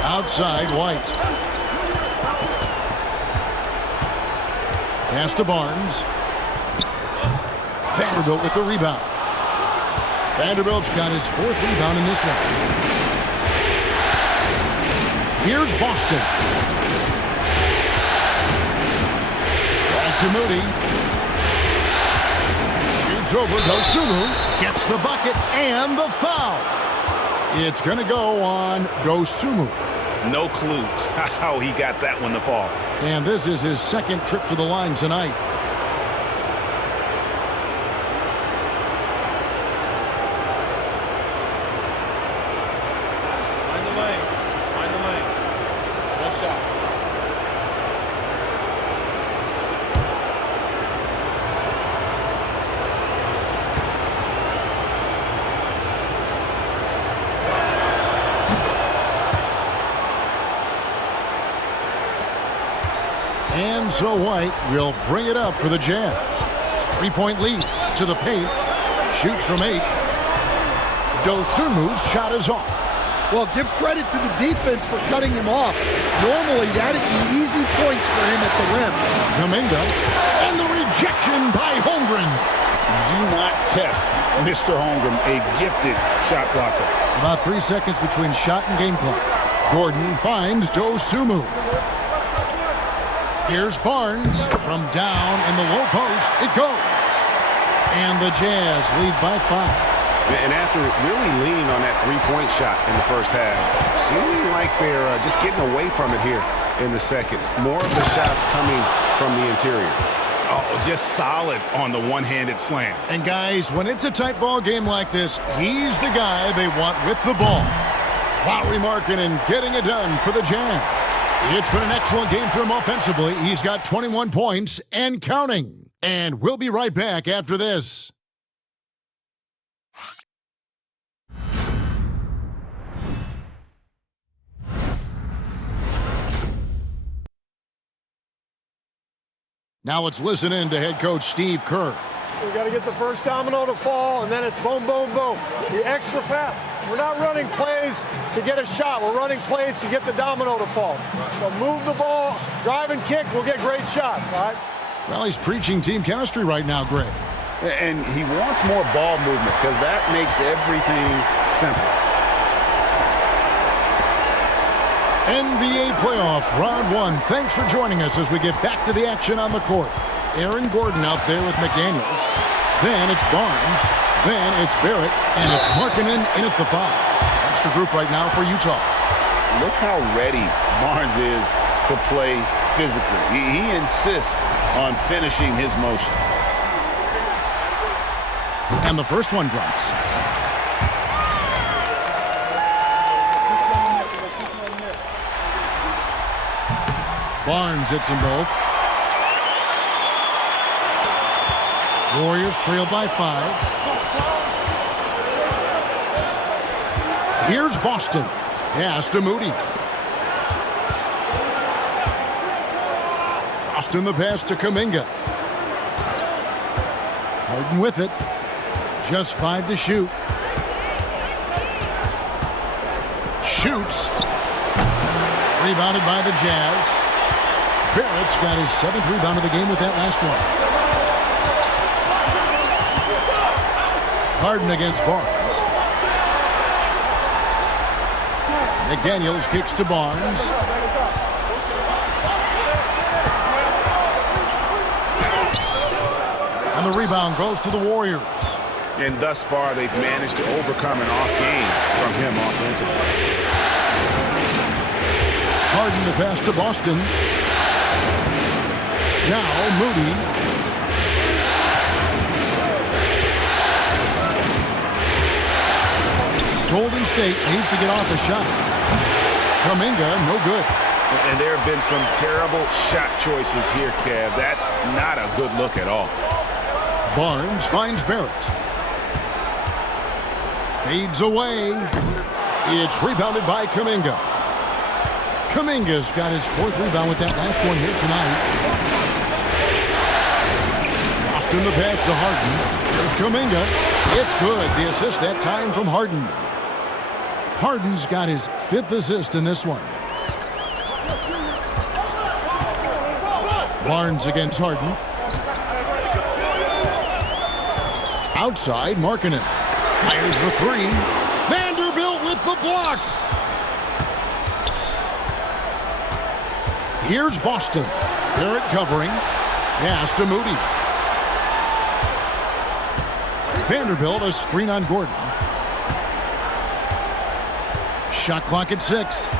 Outside White. Pass to Barnes. Vanderbilt with the rebound. Vanderbilt's got his 4th rebound in this one. Here's Boston. Back to Moody. Shoots over Dosunmu. Gets the bucket and the foul. It's going to go on Dosunmu. No clue how he got that one to fall. And this is his 2nd trip to the line tonight. Find the lanes. Find the lanes. Well shot. And so White will bring it up for the Jazz. 3-point lead to the paint. Shoots from 8. Dosunmu's shot is off. Well, give credit to the defense for cutting him off. Normally, that'd be easy points for him at the rim. Kuminga. And the rejection by Holmgren. Do not test Mr. Holmgren, a gifted shot blocker. About 3 seconds between shot and game clock. Gordon finds Dosunmu. Here's Barnes from down in the low post. It goes. And the Jazz lead by 5. And after really leaning on that 3-point shot in the first half, seeming like they're just getting away from it here in the second. More of the shots coming from the interior. Oh, just solid on the one-handed slam. And guys, when it's a tight ball game like this, he's the guy they want with the ball. Lauri Markkanen getting it done for the Jazz. It's been an excellent game for him offensively. He's got 21 points and counting. And we'll be right back after this. Now let's listen in to head coach Steve Kerr. We got to get the first domino to fall, and then it's boom, boom, boom. The extra pass. We're not running plays to get a shot. We're running plays to get the domino to fall. So move the ball, drive and kick, we'll get great shots, all right? Well, he's preaching team chemistry right now, Greg. And he wants more ball movement because that makes everything simple. NBA playoff round one. Thanks for joining us as we get back to the action on the court. Aaron Gordon out there with McDaniels. Then it's Barnes. Then it's Barrett. And it's Markkanen in at the 5. That's the group right now for Utah. Look how ready Barnes is to play physically. He insists on finishing his motion. And the first one drops. Barnes hits them both. Warriors trail by 5. Here's Boston. Pass to Moody. Boston the pass to Kuminga. Harden with it. Just 5 to shoot. Shoots. Rebounded by the Jazz. Barrett's got his 7th rebound of the game with that last one. Harden against Barnes. McDaniels kicks to Barnes. And the rebound goes to the Warriors. And thus far, they've managed to overcome an off game from him offensively. Harden the pass to Boston. Now Moody. Golden State needs to get off a shot. Kuminga, no good. And there have been some terrible shot choices here, Kev. That's not a good look at all. Barnes finds Barrett. Fades away. It's rebounded by Kuminga. Kuminga's got his 4th rebound with that last one here tonight. Boston the pass to Harden. Here's Kuminga. It's good. The assist that time from Harden. Harden's got his 5th assist in this one. Barnes against Harden. Outside, Markkanen fires the 3. Vanderbilt with the block. Here's Boston. Barrett covering. Pass to Moody. Vanderbilt a screen on Gordon. Shot clock at 6.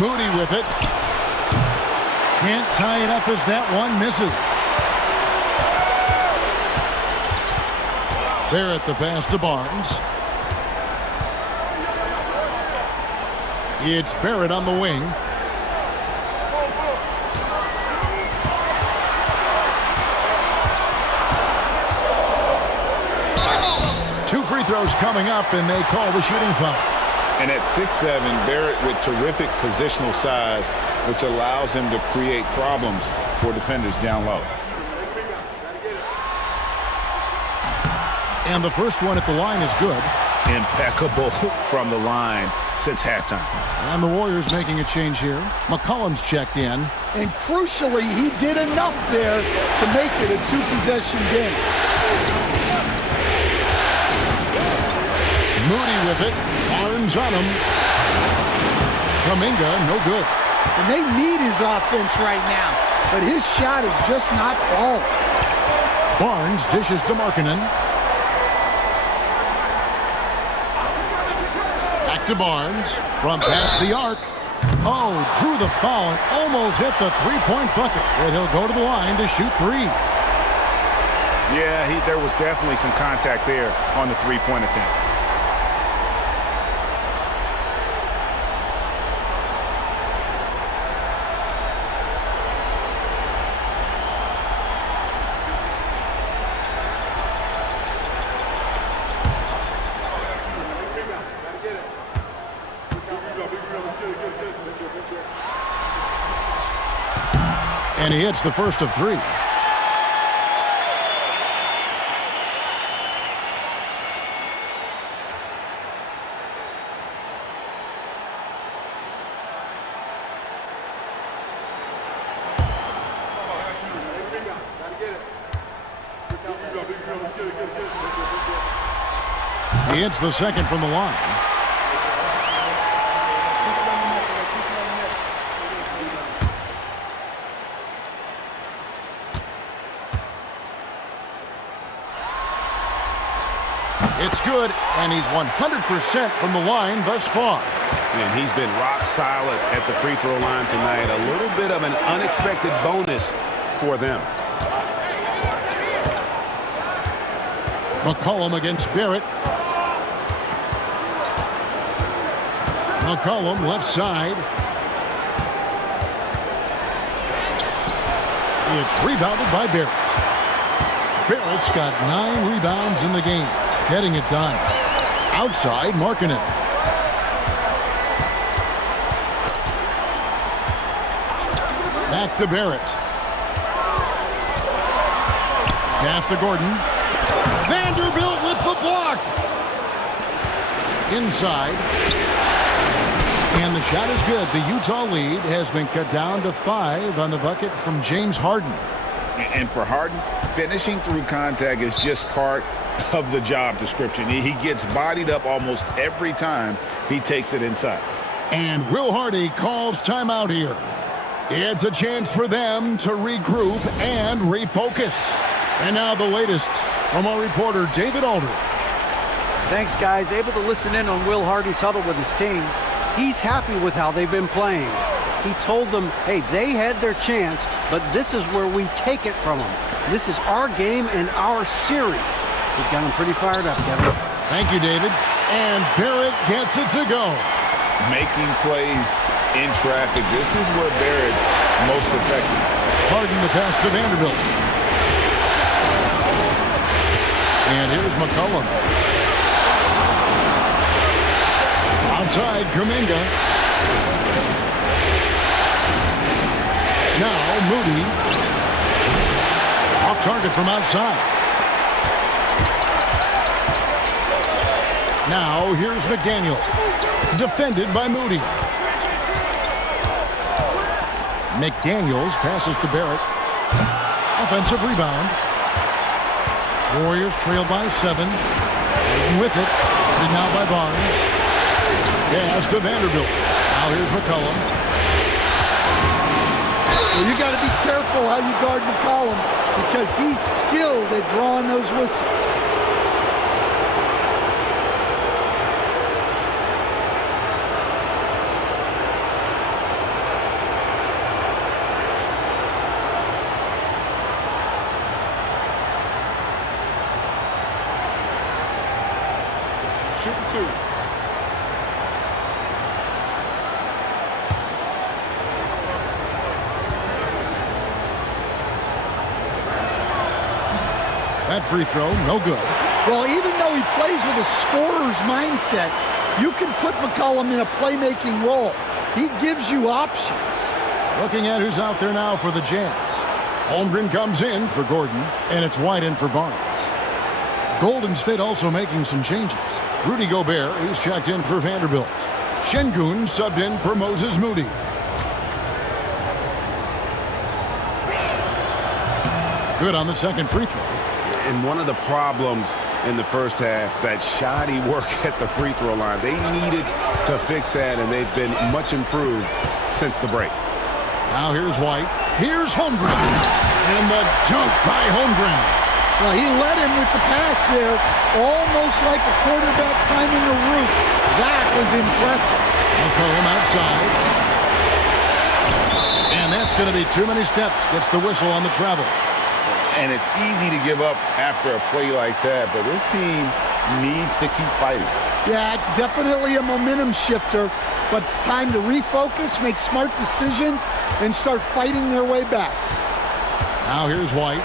Moody with it. Can't tie it up as that one misses. Barrett the pass to Barnes. It's Barrett on the wing. Two free throws coming up, and they call the shooting foul. And at 6'7", Barrett with terrific positional size, which allows him to create problems for defenders down low. And the first one at the line is good. Impeccable from the line since halftime. And the Warriors making a change here. McCollum's checked in. And crucially, he did enough there to make it a 2-possession game. Moody with it. Arms on him. Kuminga, no good. And they need his offense right now, but his shot is just not falling. Barnes dishes to Markkanen. Back to Barnes. From past the arc. Oh, drew the foul and almost hit the three-point bucket. And he'll go to the line to shoot three. Yeah, there was definitely some contact there on the three-point attempt. And he hits the first of three. He hits the second from the line. It's good, and he's 100% from the line thus far. And he's been rock solid at the free throw line tonight. A little bit of an unexpected bonus for them. McCollum against Barrett. McCollum left side. It's rebounded by Barrett. Barrett's got 9 rebounds in the game. Getting it done. Outside, Markkanen. Back to Barrett. Pass to Gordon. Vanderbilt with the block. Inside. And the shot is good. The Utah lead has been cut down to 5 on the bucket from James Harden. And for Harden, finishing through contact is just part of the job description. He gets bodied up almost every time he takes it inside. And Will Hardy calls timeout here. It's a chance for them to regroup and refocus. And now the latest from our reporter, David Aldridge. Thanks, guys. Able to listen in on Will Hardy's huddle with his team. He's happy with how they've been playing. He told them, hey, they had their chance, but this is where we take it from them. This is our game and our series. He's got him pretty fired up, Kevin. Thank you, David. And Barrett gets it to go. Making plays in traffic. This is where Barrett's most effective. Harden the pass to Vanderbilt. And here's McCollum. Outside, Kuminga. Now Moody. Off target from outside. Now here's McDaniel. Defended by Moody. McDaniels passes to Barrett. Offensive rebound. Warriors trail by 7. And with it. And now by Barnes. Pass to Vanderbilt. Now here's McCollum. Well, you got to be careful how you guard McCollum because he's skilled at drawing those whistles. Shooting 2. That free throw, no good. Well, even though he plays with a scorer's mindset, you can put McCollum in a playmaking role. He gives you options. Looking at who's out there now for the Jazz. Holmgren comes in for Gordon, and it's White in for Barnes. Golden State also making some changes. Rudy Gobert is checked in for Vanderbilt. Şengün subbed in for Moses Moody. Good on the second free throw. And one of the problems in the first half, that shoddy work at the free throw line. They needed to fix that, and they've been much improved since the break. Now here's White. Here's Holmgren. And the dunk by Holmgren. Well, he led him with the pass there, almost like a quarterback timing a route. That was impressive. McCollum outside. And that's going to be too many steps. Gets the whistle on the travel. And it's easy to give up after a play like that, but this team needs to keep fighting. Yeah, it's definitely a momentum shifter, but it's time to refocus, make smart decisions, and start fighting their way back. Now here's White.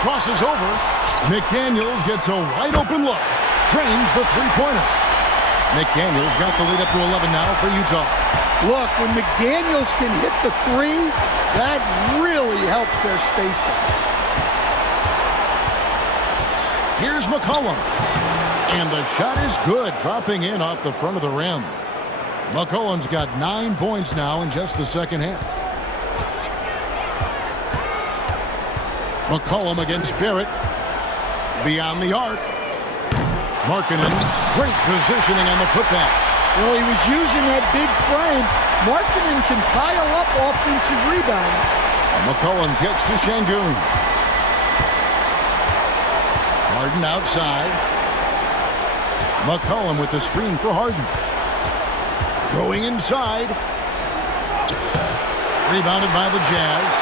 Crosses over. McDaniels gets a wide open look. Trains the three-pointer. McDaniels got the lead up to 11 now for Utah. Look, when McDaniels can hit the three, that really helps their spacing. Here's McCollum. And the shot is good, dropping in off the front of the rim. McCollum's got 9 points now in just the second half. McCollum against Barrett. Beyond the arc. Markkanen, great positioning on the putback. Well, he was using that big frame. Markkanen can pile up offensive rebounds. McCollum kicks to Şengün. Harden outside. McCollum with the screen for Harden. Going inside. Rebounded by the Jazz.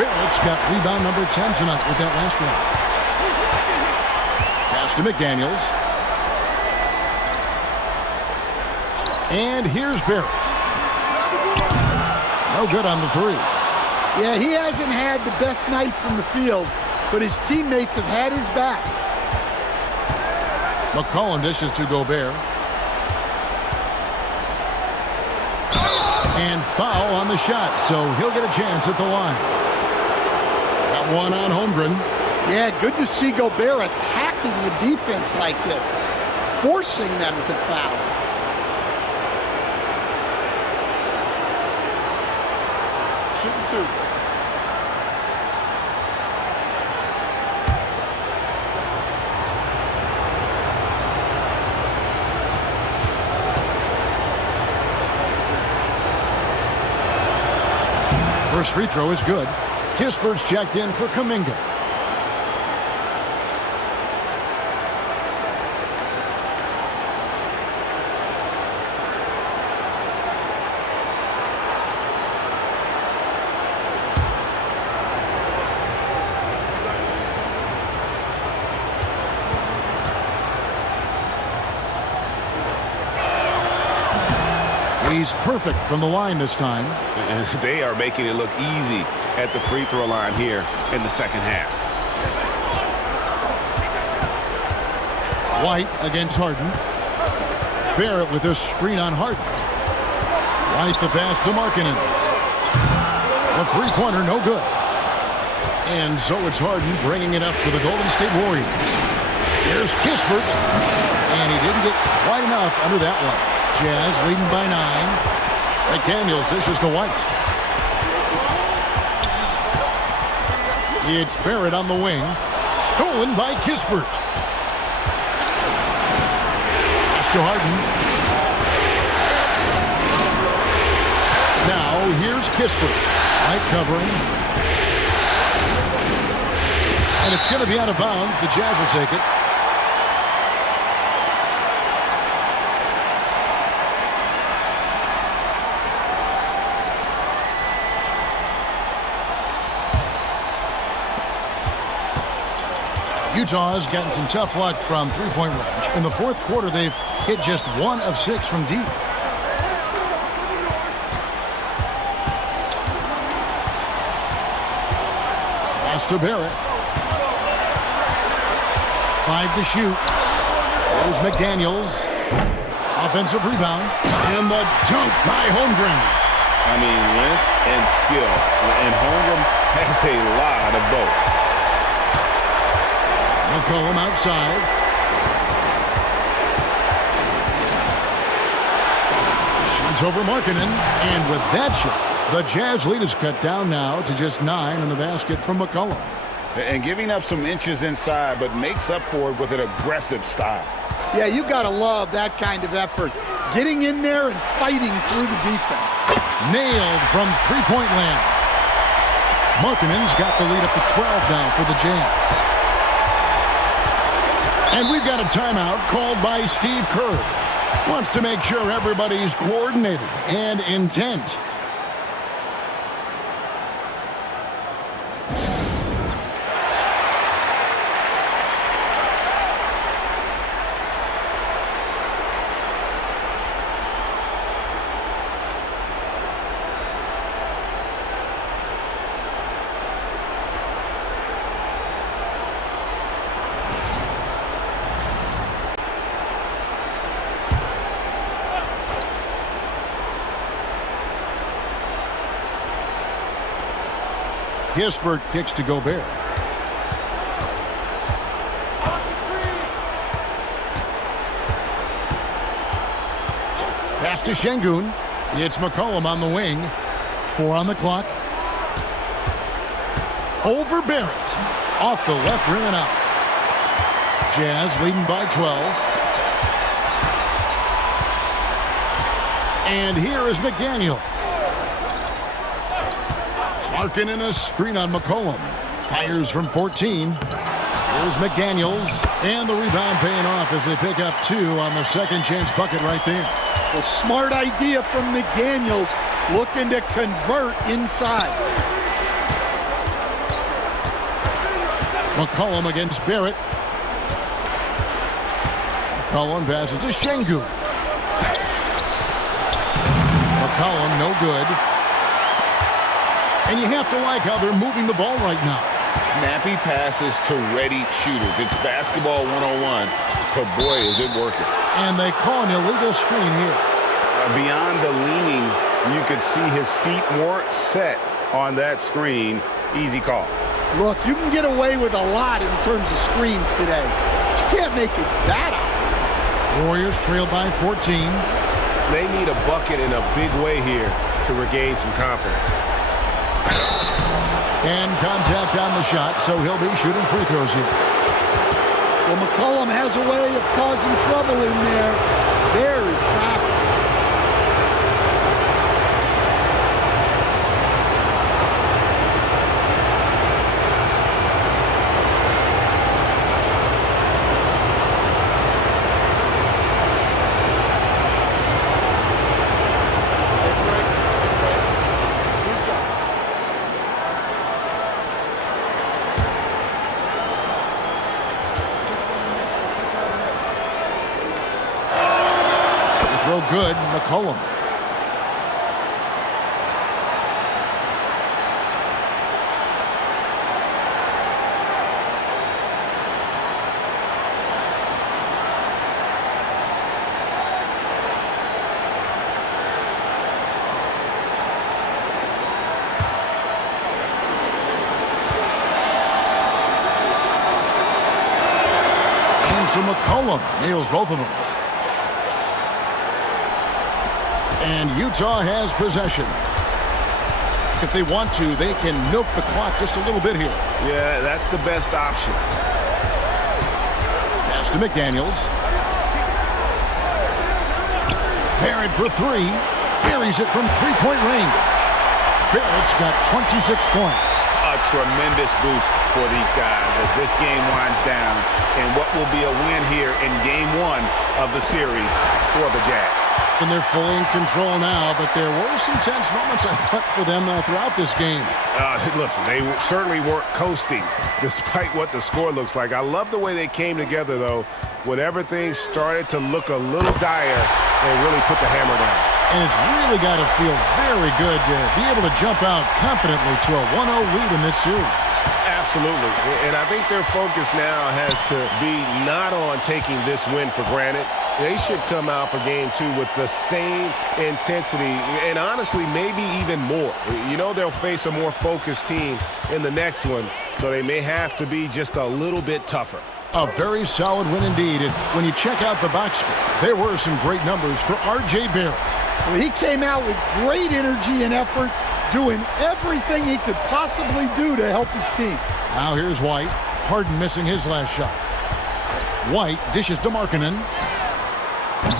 Barrett's got rebound number 10 tonight with that last one. Pass to McDaniels. And here's Barrett. No good on the three. Yeah, he hasn't had the best night from the field, but his teammates have had his back. McCollum dishes to Gobert. And foul on the shot, so he'll get a chance at the line. Got one on Holmgren. Yeah, good to see Gobert attacking the defense like this, forcing them to foul. Shooting two. First free throw is good. Kispert's checked in for Kuminga. He's perfect from the line this time. And they are making it look easy at the free throw line here in the second half. White against Harden. Barrett with a screen on Harden. White the pass to Markkanen. The three-pointer no good. And so it's Harden bringing it up for the Golden State Warriors. Here's Kispert. And he didn't get quite enough under that one. Jazz leading by 9. McDaniels dishes to White. It's Barrett on the wing. Stolen by Kispert. Pass to Harden. Now here's Kispert. White covering. And it's going to be out of bounds. The Jazz will take it. Utah's gotten some tough luck from three-point range. In the fourth quarter, they've hit just 1 of 6 from deep. Pass to Barrett. 5 to shoot. There's McDaniels. Offensive rebound. And the dunk by Holmgren. I mean, length and skill. And Holmgren has a lot of both. McCollum outside. Shoots over Markkanen. And with that shot, the Jazz lead is cut down now to just 9 in the basket from McCollum. And giving up some inches inside, but makes up for it with an aggressive style. Yeah, you got to love that kind of effort. Getting in there and fighting through the defense. Nailed from three-point land. Markkanen's got the lead up to 12 now for the Jazz. And we've got a timeout called by Steve Kerr. Wants to make sure everybody's coordinated and intent. Gisbert kicks to Gobert. Pass to Şengün. It's McCollum on the wing. 4 on the clock. Over Barrett. Off the left rim and out. Jazz leading by 12. And here is McDaniel. Larkin in a screen on McCollum. Fires from 14. Here's McDaniels. And the rebound paying off as they pick up 2 on the second chance bucket right there. A smart idea from McDaniels, looking to convert inside. McCollum against Barrett. McCollum passes to Şengün. McCollum no good. And you have to like how they're moving the ball right now. Snappy passes to ready shooters. It's basketball 101, but boy, is it working. And they call an illegal screen here. Beyond the leaning, you could see his feet weren't set on that screen. Easy call. Look, you can get away with a lot in terms of screens today. But you can't make it that obvious. Warriors trail by 14. They need a bucket in a big way here to regain some confidence. And contact on the shot, so he'll be shooting free throws here. Well, McCollum has a way of causing trouble in there. Very crafty. Throw good, McCollum. And so McCollum nails both of them. And Utah has possession. If they want to, they can milk the clock just a little bit here. Yeah, that's the best option. Pass to McDaniels. Barrett for 3. Buries it from three-point range. Barrett's got 26 points. A tremendous boost for these guys as this game winds down and what will be a win here in Game 1 of the series for the Jazz. And they're fully in control now, but there were some tense moments, I thought, for them throughout this game. Listen, they certainly weren't coasting, despite what the score looks like. I love the way they came together, though, when everything started to look a little dire and really put the hammer down. And it's really got to feel very good to be able to jump out confidently to a 1-0 lead in this series. Absolutely. And I think their focus now has to be not on taking this win for granted. They should come out for Game 2 with the same intensity and honestly maybe even more. You know they'll face a more focused team in the next one, so they may have to be just a little bit tougher. A very solid win indeed. And when you check out the box score, there were some great numbers for R.J. Barrett. Well, he came out with great energy and effort, doing everything he could possibly do to help his team. Now here's White. Harden missing his last shot. White dishes to Markkanen.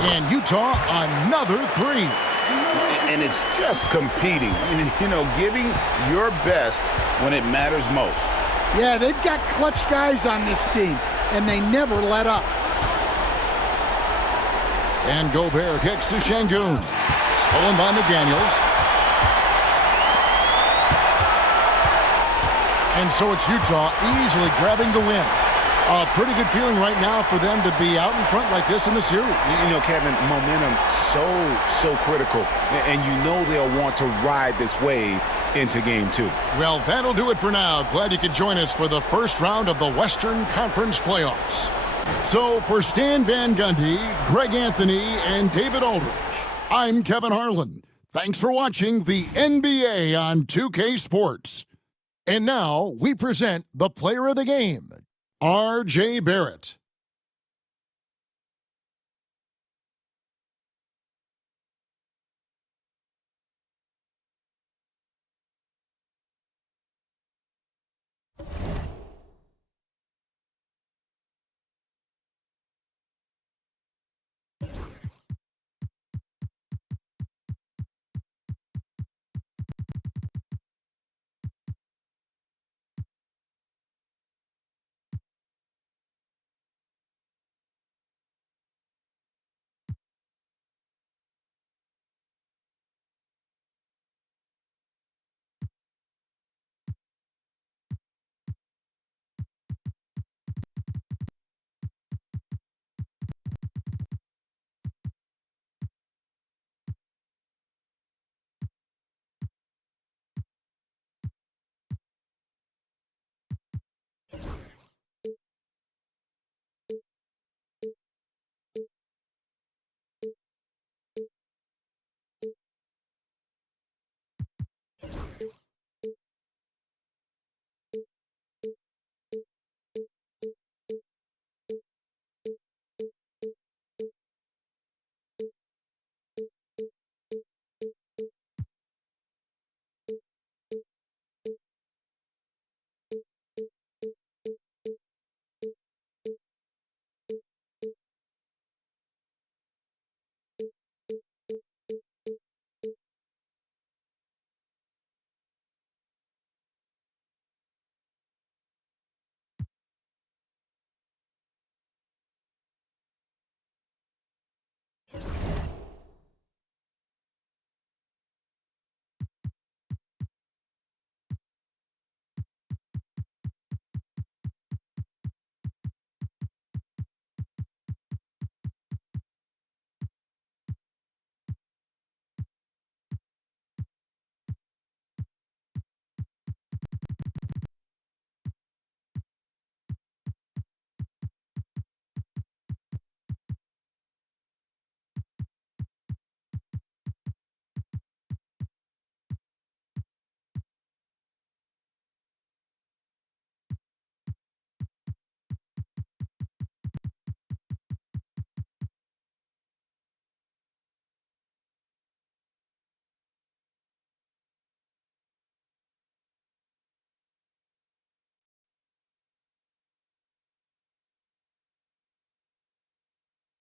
And Utah, another 3. And it's just competing, you know, giving your best when it matters most. Yeah, they've got clutch guys on this team. and they never let up. And Gobert kicks to Şengün. Stolen by McDaniels. And so it's Utah easily grabbing the win. A pretty good feeling right now for them to be out in front like this in the series. You know, Kevin, momentum so critical. And you know they'll want to ride this wave into game 2. Well, that'll do it for now. Glad you could join us for the first round of the Western Conference playoffs. So for Stan Van Gundy, Greg Anthony, and David Aldridge, I'm Kevin Harlan. Thanks for watching the NBA on 2K Sports. And now we present the player of the game, R.J. Barrett.